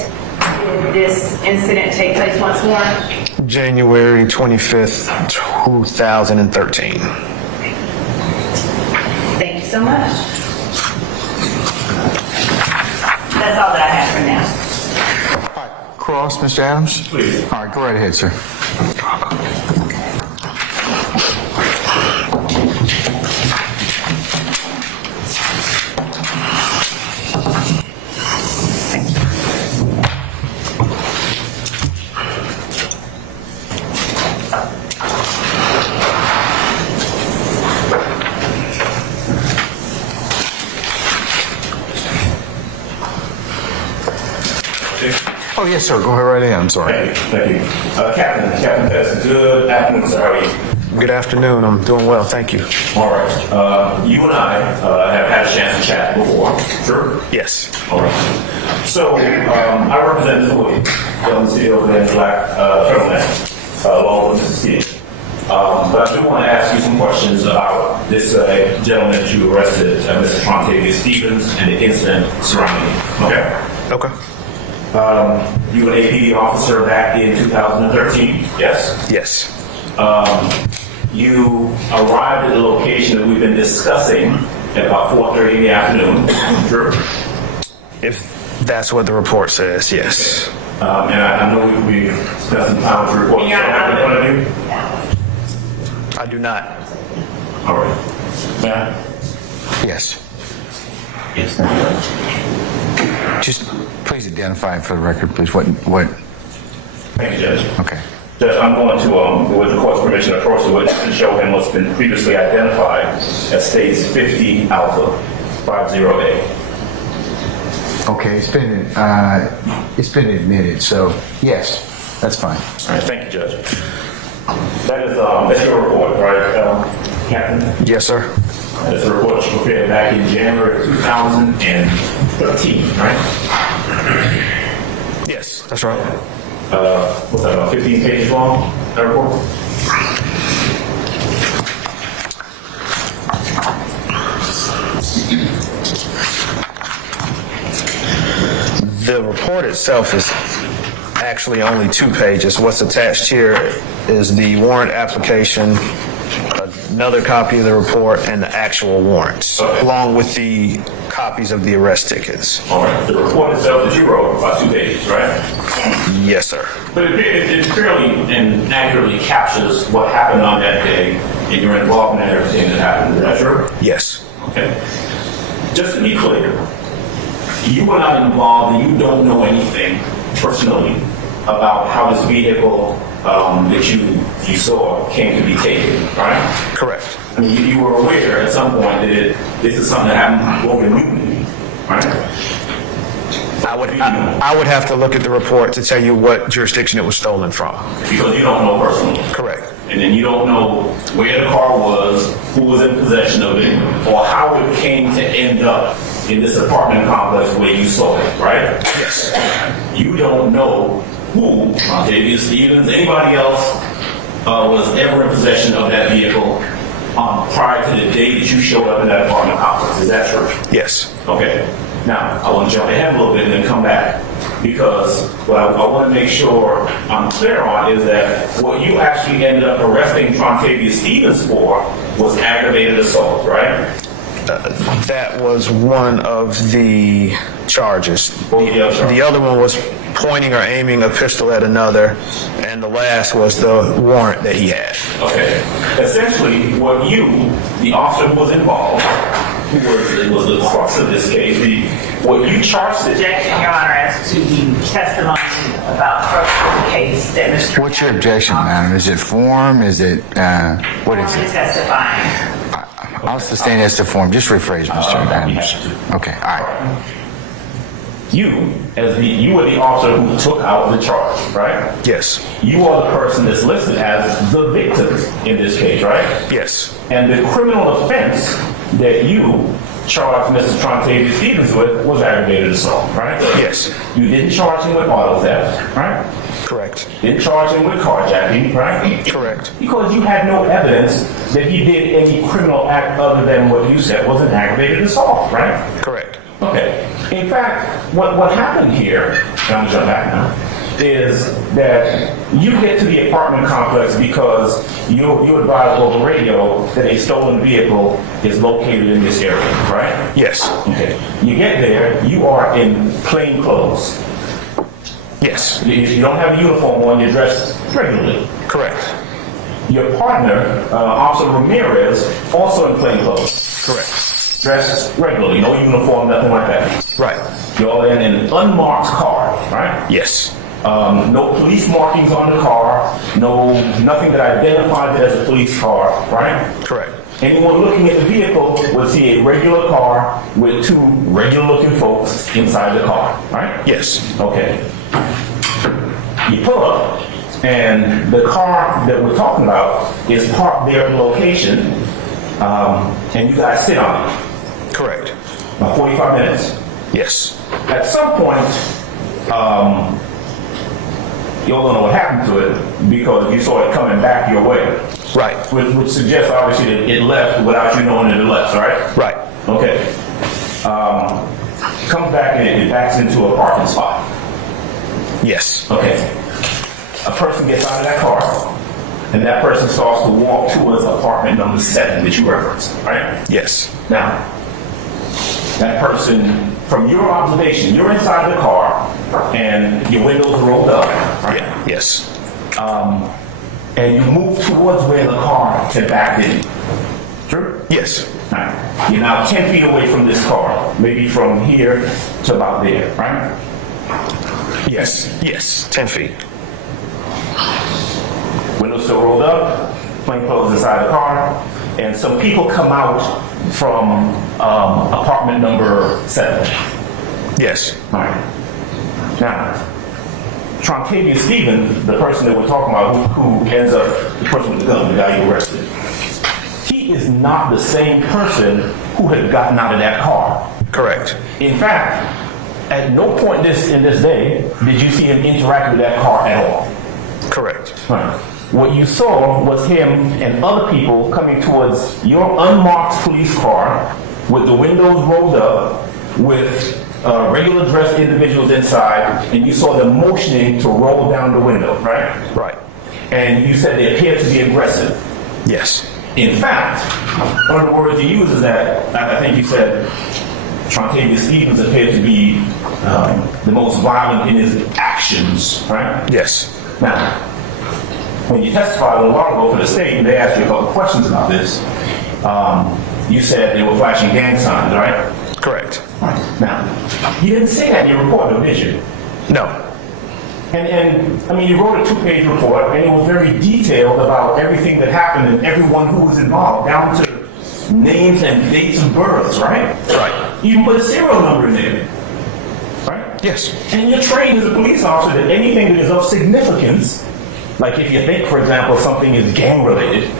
did this incident take place once more? January 25th, 2013. Thank you so much. That's all that I have for now. Cross, Mr. Adams? Please. All right, go right ahead, sir. Oh, yes, sir. Go ahead right ahead. I'm sorry. Thank you. Captain Tess, good afternoon, sir. How are you? Good afternoon. I'm doing well. Thank you. All right. You and I have had a chance to chat before. Sure. Yes. All right. So I represent Floyd, the city of Lynn Black Turtleneck, along with Mrs. Stevens. But I do want to ask you some questions about this gentleman that you arrested, Mr. Trontavious Stevens, and the incident surrounding him. Okay. Okay. You were an APD officer back in 2013. Yes. Yes. You arrived at the location that we've been discussing at about 4:30 in the afternoon. Sure. If that's what the report says, yes. And I know we've spent some time with the report. Yeah. In front of you. I do not. All right. Matt? Yes. Yes. Just please identify for the record, please. What? Thank you, Judge. Okay. Judge, I'm going to, with the court's permission, approach the witness and show him what's been previously identified as states 50 Alpha 50A. Okay. It's been admitted. So yes, that's fine. All right, thank you, Judge. That's your report, right, Captain? Yes, sir. That's a report you prepared back in January of 2013, right? Yes, that's right. What's that, about 15 pages long, that report? The report itself is actually only 2 pages. What's attached here is the warrant application, another copy of the report, and the actual warrants, along with the copies of the arrest tickets. All right, the report itself that you wrote, about 2 pages, right? Yes, sir. But it fairly and accurately captures what happened on that day and your involvement in everything that happened. Is that true? Yes. Okay. Just to be clear, you were not involved and you don't know anything personally about how this vehicle that you saw came to be taken, right? Correct. I mean, you were aware at some point that this is something that happened over Newton, right? I would have to look at the report to tell you what jurisdiction it was stolen from. Because you don't know personally. Correct. And then you don't know where the car was, who was in possession of it, or how it came to end up in this apartment complex where you saw it, right? Yes. You don't know who, Trontavious Stevens, anybody else, was ever in possession of that vehicle prior to the day that you showed up in that apartment complex. Is that true? Yes. Okay. Now, I want to jump ahead a little bit and then come back, because what I want to make sure I'm clear on is that what you actually ended up arresting Trontavious Stevens for was aggravated assault, right? That was one of the charges. The other one was pointing or aiming a pistol at another, and the last was the warrant that he had. Okay. Essentially, what you, the officer who was involved, it was the crux of this case, what you charged it. Objection, Your Honor, as to the testimony about the case that Mr. What's your objection, madam? Is it form? Is it what is it? testifying. I'll sustain as to form. Just rephrase, Mr. Adams. Okay. All right. You were the officer who took out the charge, right? Yes. You are the person that's listed as the victim in this case, right? Yes. And the criminal offense that you charged Mr. Trontavious Stevens with was aggravated assault, right? Yes. You didn't charge him with auto theft, right? Correct. Didn't charge him with carjacking, right? Correct. Because you had no evidence that he did any criminal act other than what you said was an aggravated assault, right? Correct. Okay. In fact, what happened here, and I'm going to jump back now, is that you get to the apartment complex because you advised over radio that a stolen vehicle is located in this area, right? Yes. Okay. You get there, you are in plain clothes. Yes. You don't have a uniform on, you're dressed regularly. Correct. Your partner, Officer Ramirez, also in plain clothes. Correct. Dressed regularly, no uniform, nothing like that. Right. You're in an unmarked car, right? Yes. No police markings on the car, nothing that identifies it as a police car, right? Correct. Anyone looking at the vehicle would see a regular car with 2 regular looking folks inside the car, right? Yes. Okay. You pull up, and the car that we're talking about is parked there in location, and you guys sit on it. Correct. About 45 minutes. Yes. At some point, you'll know what happened to it because you saw it coming back your way. Right. Which suggests obviously that it left without you knowing that it left, right? Right. Okay. Comes back and it backs into a parking spot. Yes. Okay. A person gets out of that car, and that person starts to walk towards apartment number 7 that you referenced, right? Yes. Now, that person, from your observation, you're inside the car, and your windows are rolled up, right? Yeah. Yes. And you move towards where the car had backed in. True? Yes. Right. You're now 10 feet away from this car, maybe from here to about there, right? Yes. Yes. 10 feet. Windows still rolled up, plainclothes inside the car, and some people come out from apartment number 7. Yes. All right. Now, Trontavia Stevens, the person that we're talking about, who ends up, the person with the gun, the guy you arrested, he is not the same person who had gotten out of that car. Correct. In fact, at no point in this day did you see him interact with that car at all. Correct. Right. What you saw was him and other people coming towards your unmarked police car with the windows rolled up, with regular dressed individuals inside, and you saw them motioning to roll down the window, right? Right. And you said they appeared to be aggressive. Yes. In fact, one of the words you used is that, I think you said, Trontavia Stevens appeared to be the most violent in his actions, right? Yes. Now, when you testified a little while ago for the state, and they asked you a couple questions about this, you said they were flashing gang signs, right? Correct. Right. Now, you didn't say that in your report, though, did you? No. And I mean, you wrote a 2-page report, and it was very detailed about everything that happened and everyone who was involved, down to names and dates of births, right? Right. You even put a serial number in there, right? Yes. And you're trained as a police officer that anything that is of significance, like if you think, for example, something is gang-related,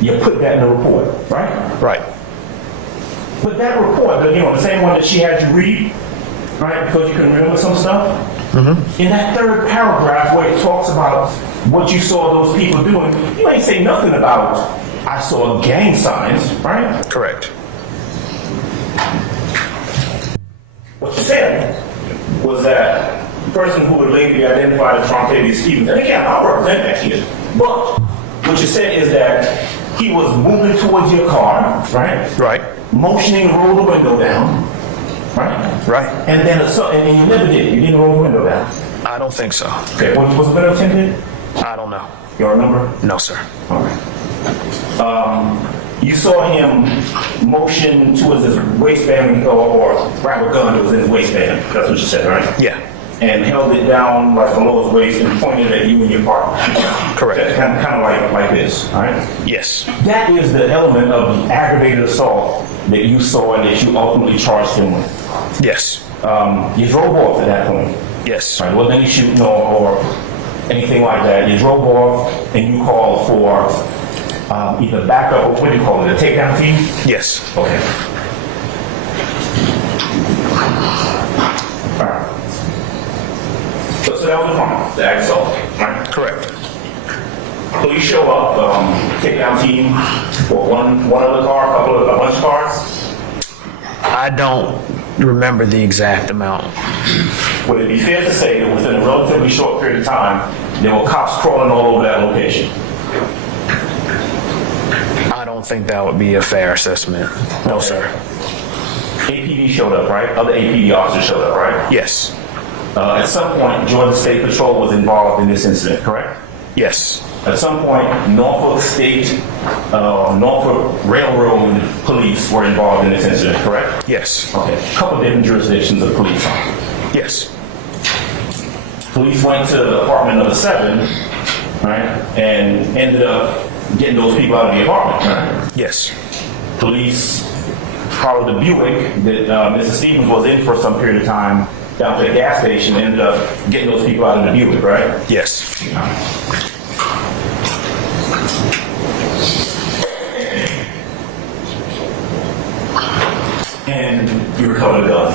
you put that in the report, right? Right. But that report, the same one that she had you read, right, because you couldn't remember some stuff, in that third paragraph where it talks about what you saw those people doing, you ain't say nothing about, I saw gang signs, right? Correct. What you said was that the person who would later be identified as Trontavia Stevens, and again, I'll represent that here, but what you said is that he was moving towards your car, right? Right. Motioning to roll the window down, right? Right. And then and you never did. You didn't roll the window down. I don't think so. Okay. Was the window tinted? I don't know. You remember? No, sir. All right. You saw him motion towards his waistband or grab a gun that was in his waistband. That's what you said, right? Yeah. And held it down like below his waist and pointed at you and your partner. Correct. Kind of like this, all right? Yes. That is the element of the aggravated assault that you saw and that you ultimately charged him with. Yes. You drove off at that point. Yes. Right? Wasn't any shooting or anything like that. You drove off and you called for either backup or what do you call it, a takedown team? Yes. Okay. All right. So that was the crime, the ag assault, right? Correct. Police show up, takedown team, for one other car, a bunch of cars. I don't remember the exact amount. Would it be fair to say that within a relatively short period of time, there were cops crawling all over that location? I don't think that would be a fair assessment. No, sir. APD showed up, right? Other APD officers showed up, right? Yes. At some point, Georgia State Patrol was involved in this incident, correct? Yes. At some point, Norfolk Railroad Police were involved in this incident, correct? Yes. Okay. A couple different jurisdictions of police officers. Yes. Police went to apartment number 7, right, and ended up getting those people out of the apartment, right? Yes. Police followed the Buick that Mr. Stevens was in for some period of time down to the gas station and ended up getting those people out of the Buick, right? Yes. And you recovered a gun.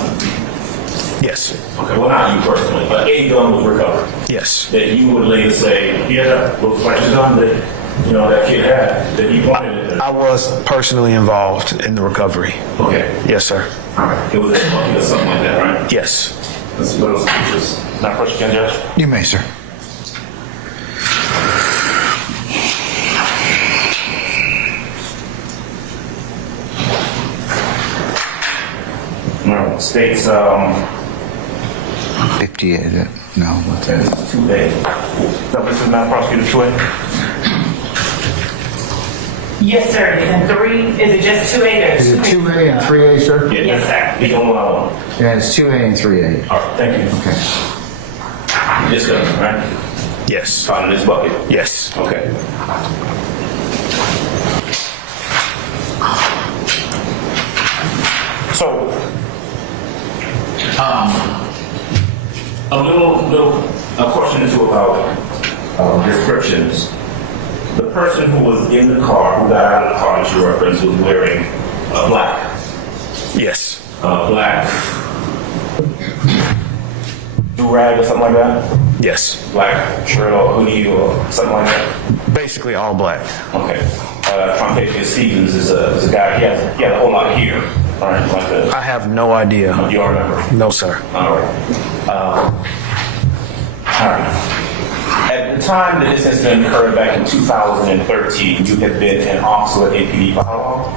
Yes. Okay, well, not you personally, but a gun was recovered. Yes. That you would later say, yeah, looks like the gun that, that kid had, that he pointed at. I was personally involved in the recovery. Okay. Yes, sir. All right. It was a bucket or something like that, right? Yes. Let's see what else is not question, again, Judge. You may, sir. No, states 58, no, what's that? 2A. No, this is not prosecutor 2A? Yes, sir. And 3, is it just 2A? Is it 2A and 3A, sir? Yeah, Yes, sir. We don't allow one. Yeah, it's 2A and 3A. All right, thank you. Okay. This gun, right? Yes. Found in this bucket. Yes. Okay. So, a question or two about descriptions. The person who was in the car, who got out of the car that you referenced, was wearing black. Yes. Black do-rag or something like that? Yes. Black shirt or hoodie or something like that? Basically all black. Okay. Trompetius Stevens is a guy, he had a whole lot of hair. All right, like that. I have no idea. You all remember? No, sir. All right. All right. At the time that this incident occurred back in 2013, you had been an officer at APD for how long?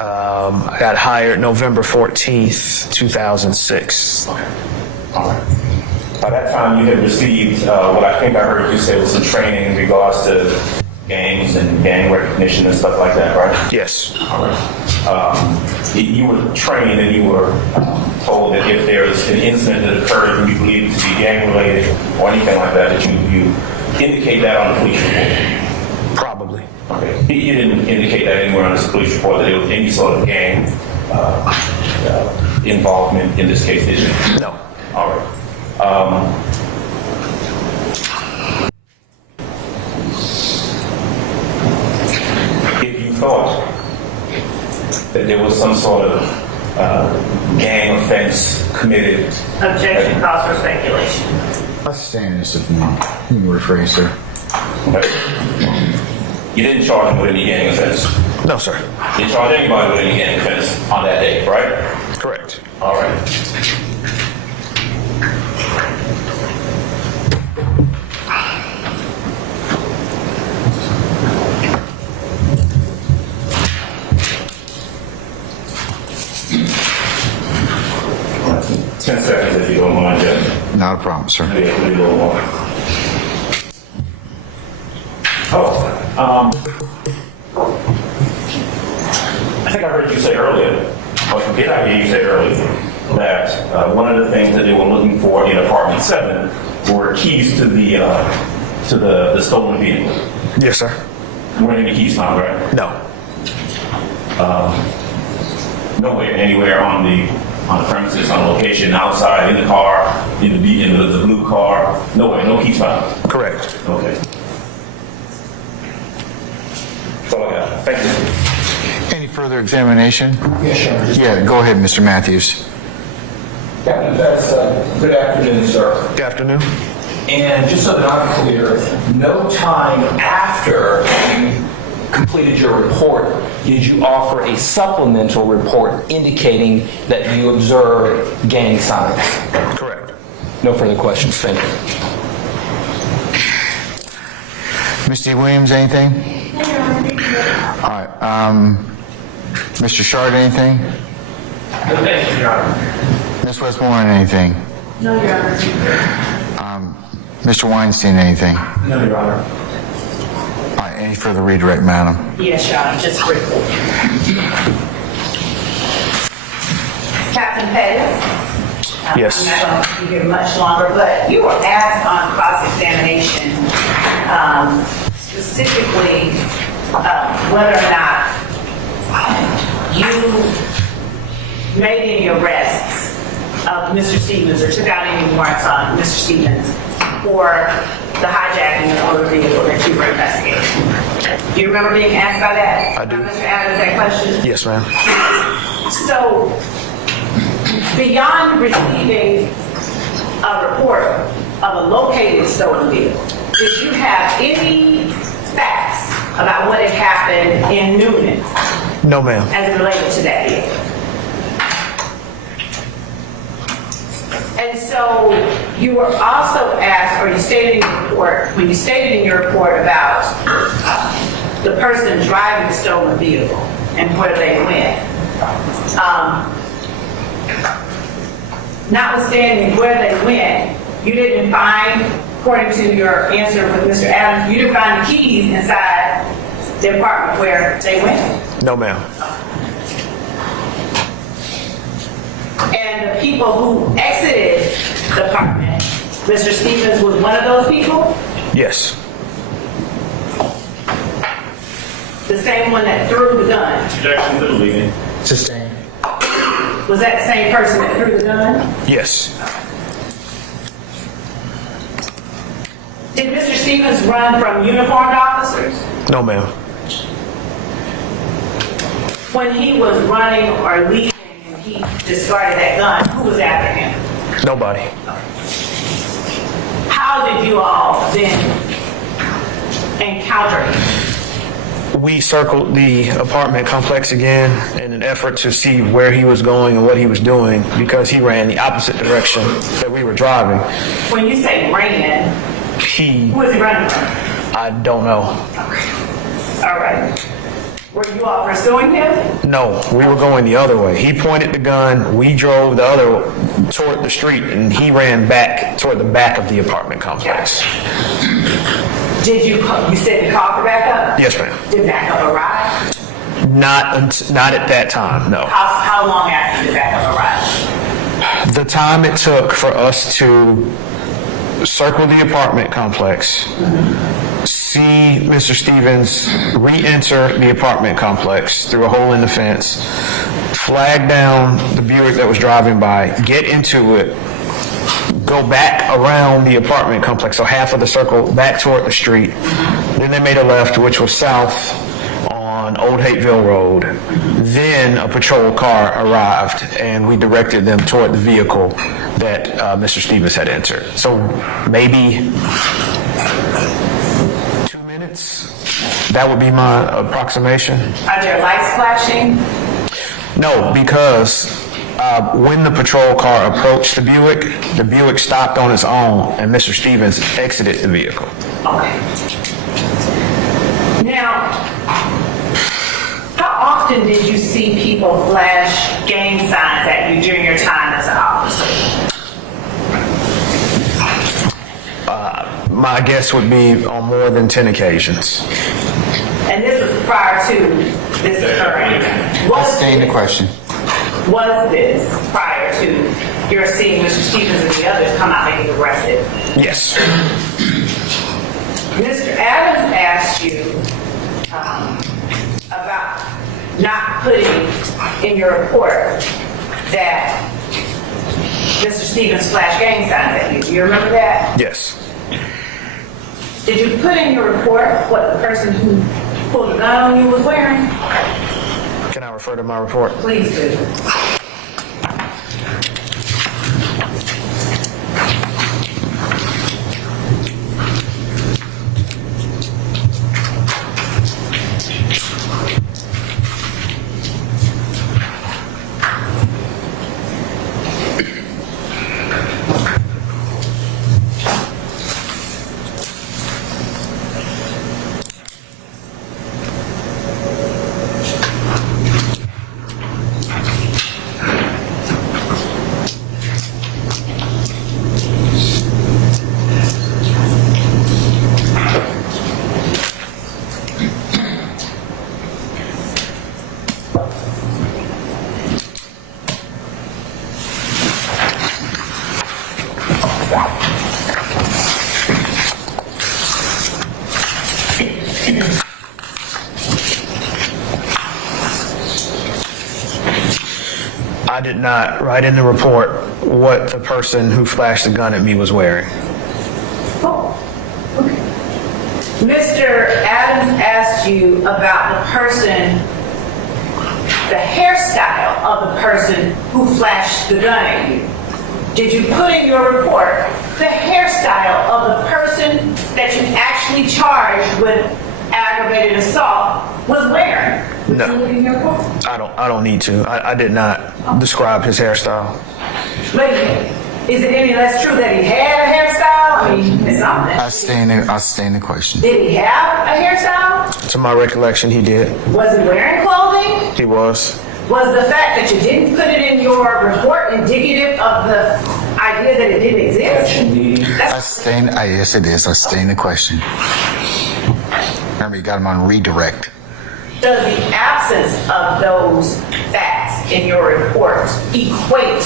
I got hired November 14th, 2006. Okay. All right. By that time, you had received what I think I heard you say was some training in regards to gangs and gang recognition and stuff like that, right? Yes. All right. You were trained and you were told that if there is an incident that occurred and you believe it to be gang related or anything like that, that you indicate that on the police report. Probably. Okay. You didn't indicate that anywhere on this police report that there was any sort of gang involvement in this case, did you? No. All right. If you thought that there was some sort of gang offense committed. Objection calls for speculation. Let's stand this if you want. You can rephrase, sir. Okay. You didn't charge him with any gang offense. No, sir. You didn't charge anybody with any gang offense on that day, right? Correct. All right. All right. 10 seconds if you don't mind, Jeff. Not a problem, sir. Maybe a little more. I think I heard you say earlier, or did I hear you say earlier, that one of the things that they were looking for in apartment 7 were keys to the stolen vehicle. Yes, sir. You weren't any keys found, right? No. Nowhere, anywhere on the premises, on location, outside, in the car, in the blue car, nowhere, no keys found. Correct. Okay. That's all I got. Thank you. Any further examination? Yes, sir. Yeah, go ahead, Mr. Matthews. Captain Fetz, good afternoon, sir. Good afternoon. And just so that I'm clear, no time after you completed your report did you offer a supplemental report indicating that you observed gang signs? Correct. No further questions. Thank you. Ms. D. Williams, anything? All right. Mr. Shard, anything? Thank you, Your Honor. Ms. Westmoreland, anything? No, Your Honor. Mr. Weinstein, anything? No, Your Honor. All right, any further redirect, madam? Yes, Your Honor, just briefly. Captain Pettis? Yes. I'm not going to be here much longer, but you were asked on cross-examination specifically whether or not you made any arrests of Mr. Stevens or took out any warrants on Mr. Stevens for the hijacking of the motor vehicle that you were investigating. Do you remember being asked by that? I do. By Mr. Adams, that question? Yes, ma'am. So, beyond receiving a report of a located stolen vehicle, did you have any facts about what had happened in Newman No, ma'am. as it related to that vehicle? And so you were also asked, or you stated in your report, when you stated in your report about the person driving the stolen vehicle and where they went, notwithstanding where they went, you didn't find, according to your answer with Mr. Adams, you didn't find the keys inside the apartment where they went. No, ma'am. And the people who exited the apartment, Mr. Stevens was one of those people? Yes. The same one that threw the gun? Objection to the leading. Sustained. Was that the same person that threw the gun? Yes. Did Mr. Stevens run from uniformed officers? No, ma'am. When he was running or leaving and he discarded that gun, who was after him? Nobody. How did you all then encounter him? We circled the apartment complex again in an effort to see where he was going and what he was doing because he ran the opposite direction that we were driving. When you say ran, who was he running from? I don't know. All right. Were you all pursuing him? No, we were going the other way. He pointed the gun, we drove the other toward the street, and he ran back toward the back of the apartment complex. Did you said you called for backup? Yes, ma'am. Did backup arrive? Not at that time, no. How long after did backup arrive? The time it took for us to circle the apartment complex, see Mr. Stevens re-enter the apartment complex through a hole in the fence, flag down the Buick that was driving by, get into it, go back around the apartment complex, so half of the circle back toward the street. Then they made a left, which was south on Old Hateville Road. Then a patrol car arrived, and we directed them toward the vehicle that Mr. Stevens had entered. So maybe 2 minutes? That would be my approximation. Are there lights flashing? No, because when the patrol car approached the Buick stopped on its own, and Mr. Stevens exited the vehicle. Okay. Now, how often did you see people flash gang signs at you during your time as an officer? My guess would be on more than 10 occasions. And this was prior to this occurring. Sustain the question. Was this prior to your seeing Mr. Stevens and the others come out and get arrested? Yes. Mr. Adams asked you about not putting in your report that Mr. Stevens flashed gang signs at you. Do you remember that? Yes. Did you put in your report what the person who pulled the gun on you was wearing? Can I refer to my report? Please do. I did not write in the report what the person who flashed the gun at me was wearing. Oh, okay. Mr. Adams asked you about the person, the hairstyle of the person who flashed the gun at you. Did you put in your report the hairstyle of the person that you actually charged with aggravated assault was wearing? No. Did you put it in your report? I don't need to. I did not describe his hairstyle. Wait a minute. Is it any less true that he had a hairstyle? I mean, it's something. I stay in the question. Did he have a hairstyle? To my recollection, he did. Was he wearing clothing? He was. Was the fact that you didn't put it in your report indicative of the idea that it didn't exist? Yes, it is. I stay in the question. Remember, you got him on redirect. Does the absence of those facts in your report equate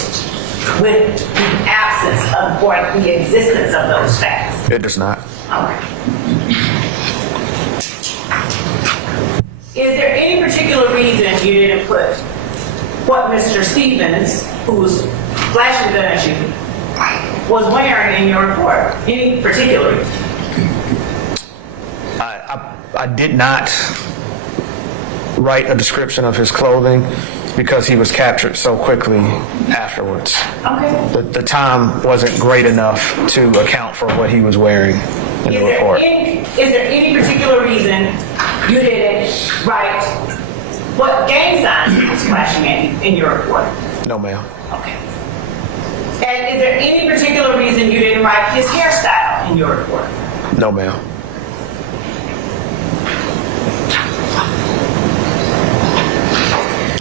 with the absence of or the existence of those facts? It does not. Okay. Is there any particular reason you didn't put what Mr. Stevens, who's flashing the gun at you, was wearing in your report? Any particular reason? I did not write a description of his clothing because he was captured so quickly afterwards. Okay. The time wasn't great enough to account for what he was wearing in the report. Is there any particular reason you didn't write what gang signs he was flashing at you in your report? No, ma'am. Okay. And is there any particular reason you didn't write his hairstyle in your report? No, ma'am.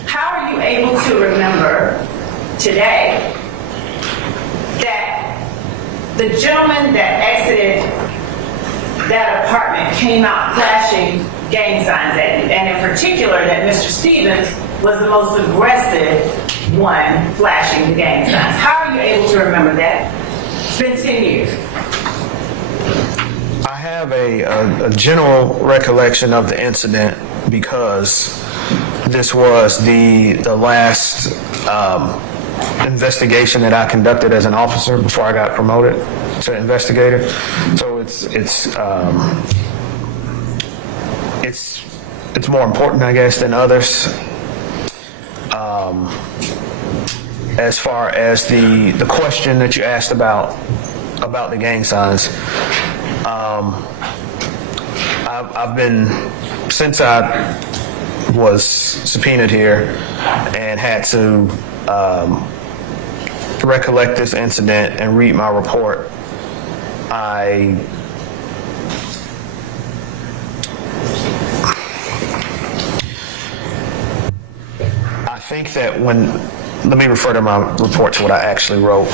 How are you able to remember today that the gentleman that exited that apartment came out flashing gang signs at you, and in particular that Mr. Stevens was the most aggressive one flashing the gang signs? How are you able to remember that? It's been 10 years. I have a general recollection of the incident because this was the last investigation that I conducted as an officer before I got promoted to investigator. So it's more important, I guess, than others. As far as the question that you asked about the gang signs, I've been, since I was subpoenaed here and had to recollect this incident and read my report, I think that let me refer to my report to what I actually wrote.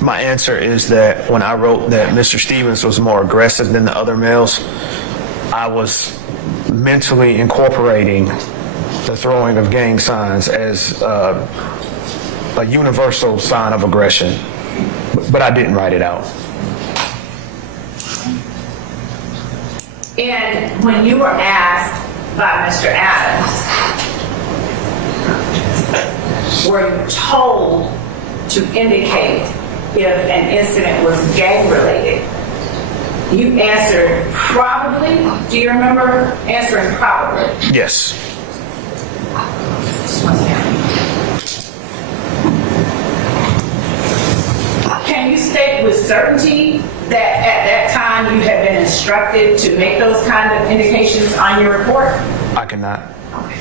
My answer is that when I wrote that Mr. Stevens was more aggressive than the other males, I was mentally incorporating the throwing of gang signs as a universal sign of aggression, but I didn't write it out. And when you were asked by Mr. Adams, were you told to indicate if an incident was gang-related? You answered probably. Do you remember answering probably? Yes. Can you state with certainty that at that time you had been instructed to make those kind of indications on your report? I cannot. Okay.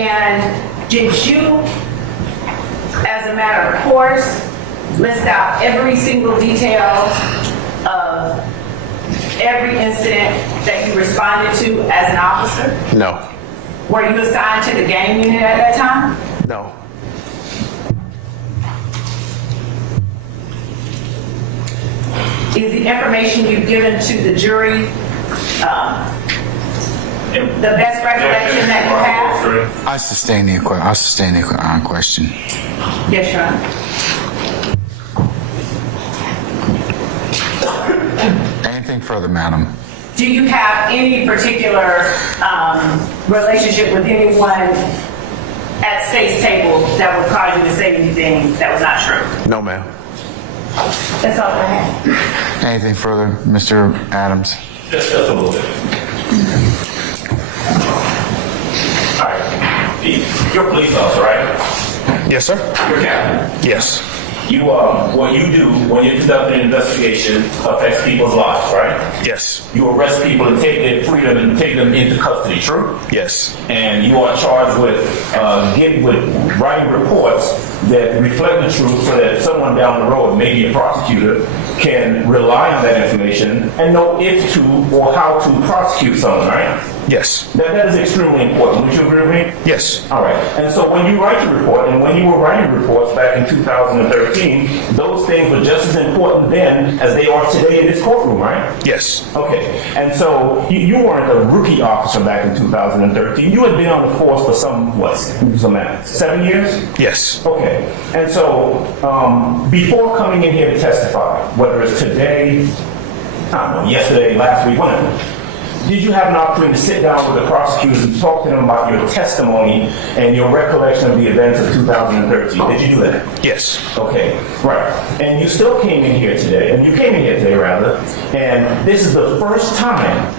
And did you, as a matter of course, list out every single detail of every incident that you responded to as an officer? No. Were you assigned to the gang unit at that time? No. Is the information you've given to the jury The best recollection that you have? I sustain the question. Yes, Your Honor. Anything further, madam? Do you have any particular relationship with anyone at State's table that would cause you to say anything that was not true? No, ma'am. That's all I have. Anything further, Mr. Adams? Just a little bit. All right. You're a police officer, right? Yes, sir. You're a captain. Yes. You, what you do when you're conducting an investigation affects people's lives, right? Yes. You arrest people and take their freedom and take them into custody, true? Yes. And you are charged with writing reports that reflect the truth so that someone down the road, maybe a prosecutor, can rely on that information and know if to or how to prosecute someone, right? Yes. That is extremely important. Would you agree with me? Yes. All right. And so when you write your report, and when you were writing reports back in 2013, those things were just as important then as they are today in this courtroom, right? Yes. Okay. And so you weren't a rookie officer back in 2013. You had been on the force for some 7 years? Yes. Okay. And so before coming in here to testify, whether it's today, I don't know, yesterday, last week, whenever, did you have an opportunity to sit down with the prosecutors and talk to them about your testimony and your recollection of the events of 2013? Did you do that? Yes. Okay, right. And you still came in here today, and this is the first time,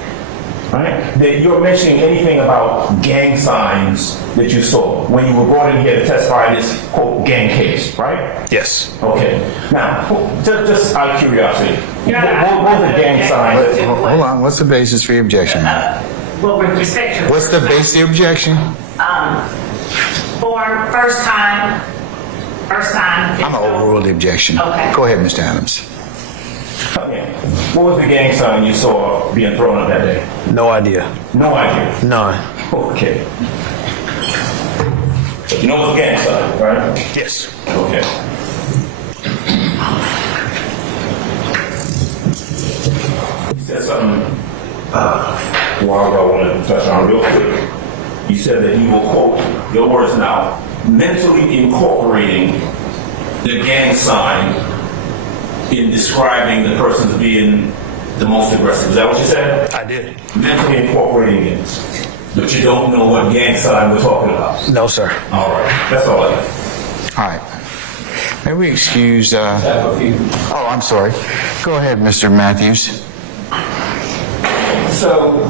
right, that you're mentioning anything about gang signs that you saw when you were brought in here to testify in this, quote, gang case, right? Yes. Okay. Now, just out of curiosity, what was the gang sign? Hold on. What's the basis for your objection? Well, with respect to... What's the basis of your objection? For first time. I'm going to overrule the objection. Okay. Go ahead, Mr. Adams. Okay. What was the gang sign you saw being thrown up that day? No idea. No idea. None. Okay. But you know what's a gang sign, right? Yes. Okay. You said something a while ago I wanted to touch on real quick. You said that you will, quote, your words now, mentally incorporating the gang sign in describing the person as being the most aggressive. Is that what you said? I did. Mentally incorporating it. But you don't know what gang sign we're talking about. No, sir. All right. That's all I have. All right. May we excuse... Oh, I'm sorry. Go ahead, Mr. Matthews. So,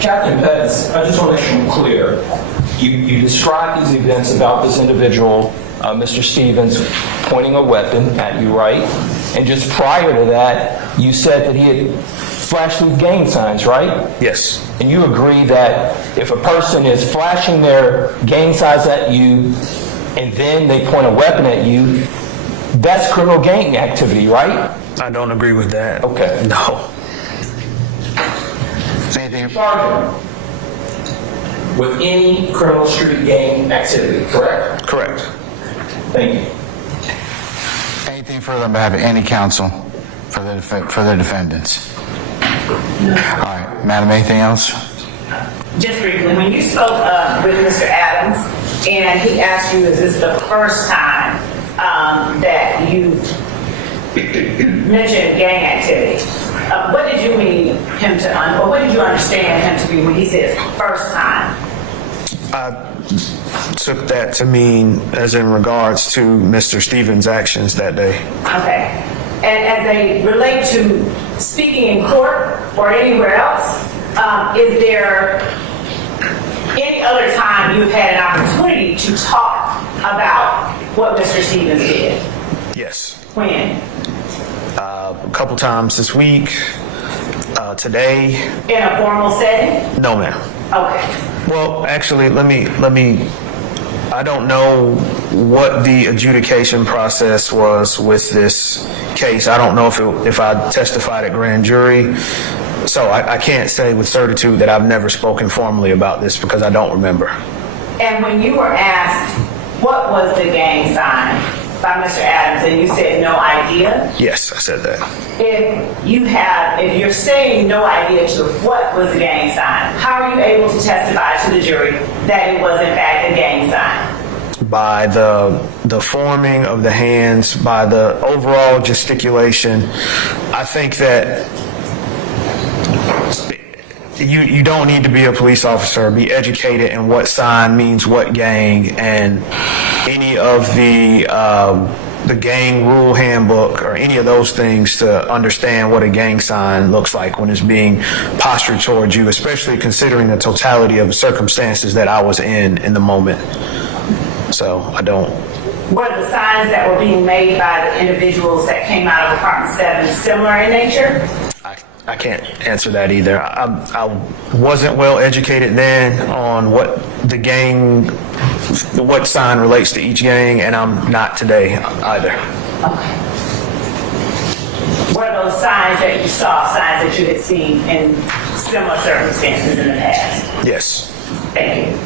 Captain Pettis, I just want to make it clear. You described these events about this individual, Mr. Stevens, pointing a weapon at you, right? And just prior to that, you said that he had flashed these gang signs, right? Yes. And you agree that if a person is flashing their gang signs at you and then they point a weapon at you, that's criminal gang activity, right? I don't agree with that. Okay. No. Anything? Charged with any criminal street gang activity, correct? Correct. Thank you. Anything further on behalf of any counsel for the defendants? All right. Madam, anything else? Just briefly, when you spoke with Mr. Adams and he asked you, is this the first time that you mentioned gang activity? What did you mean him to, or what did you understand him to be when he says first time? I took that to mean as in regards to Mr. Stevens' actions that day. Okay. And as they relate to speaking in court or anywhere else, is there any other time you've had an opportunity to talk about what Mr. Stevens did? Yes. When? A couple times this week. Today. In a formal setting? No, ma'am. Okay. Well, actually, let me. I don't know what the adjudication process was with this case. I don't know if I testified at grand jury. So I can't say with certitude that I've never spoken formally about this because I don't remember. And when you were asked what was the gang sign by Mr. Adams signs, and you said no idea. Yes, I said that. If you're saying no idea to what was the gang sign, how are you able to testify to the jury that it was in fact a gang sign? By the forming of the hands, by the overall gesticulation. I think that you don't need to be a police officer, be educated in what sign means what gang, and any of the gang rule handbook or any of those things to understand what a gang sign looks like when it's being postured towards you, especially considering the totality of the circumstances that I was in the moment. So I don't. Were the signs that were being made by the individuals that came out of Apartment 7 similar in nature? I can't answer that either. I wasn't well educated then on what sign relates to each gang, and I'm not today either. Okay. Were those signs that you saw signs that you had seen in similar circumstances in the past? Yes. Thank you.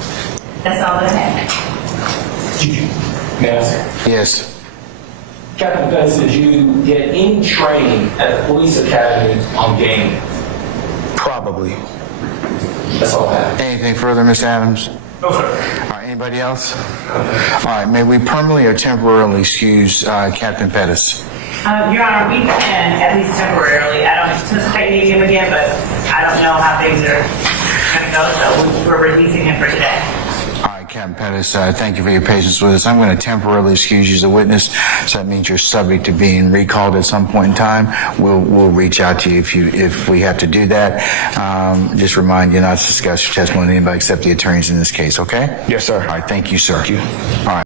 That's all that I have. May I ask? Yes. Captain Pettis, did you get any training at the police academy on gaming? Probably. That's all I have. Anything further, Ms. Adams? No, sir. All right, anybody else? All right, may we permanently or temporarily excuse Captain Pettis? Your Honor, we can, at least temporarily. I don't anticipate needing him again, but I don't know how things are going to go, so we're releasing him for today. All right, Captain Pettis, thank you for your patience with us. I'm going to temporarily excuse you as a witness, so that means you're subject to being recalled at some point in time. We'll reach out to you if we have to do that. Just remind you not to discuss your testimony with anybody except the attorneys in this case, okay? Yes, sir. All right, thank you, sir. Thank you. All right.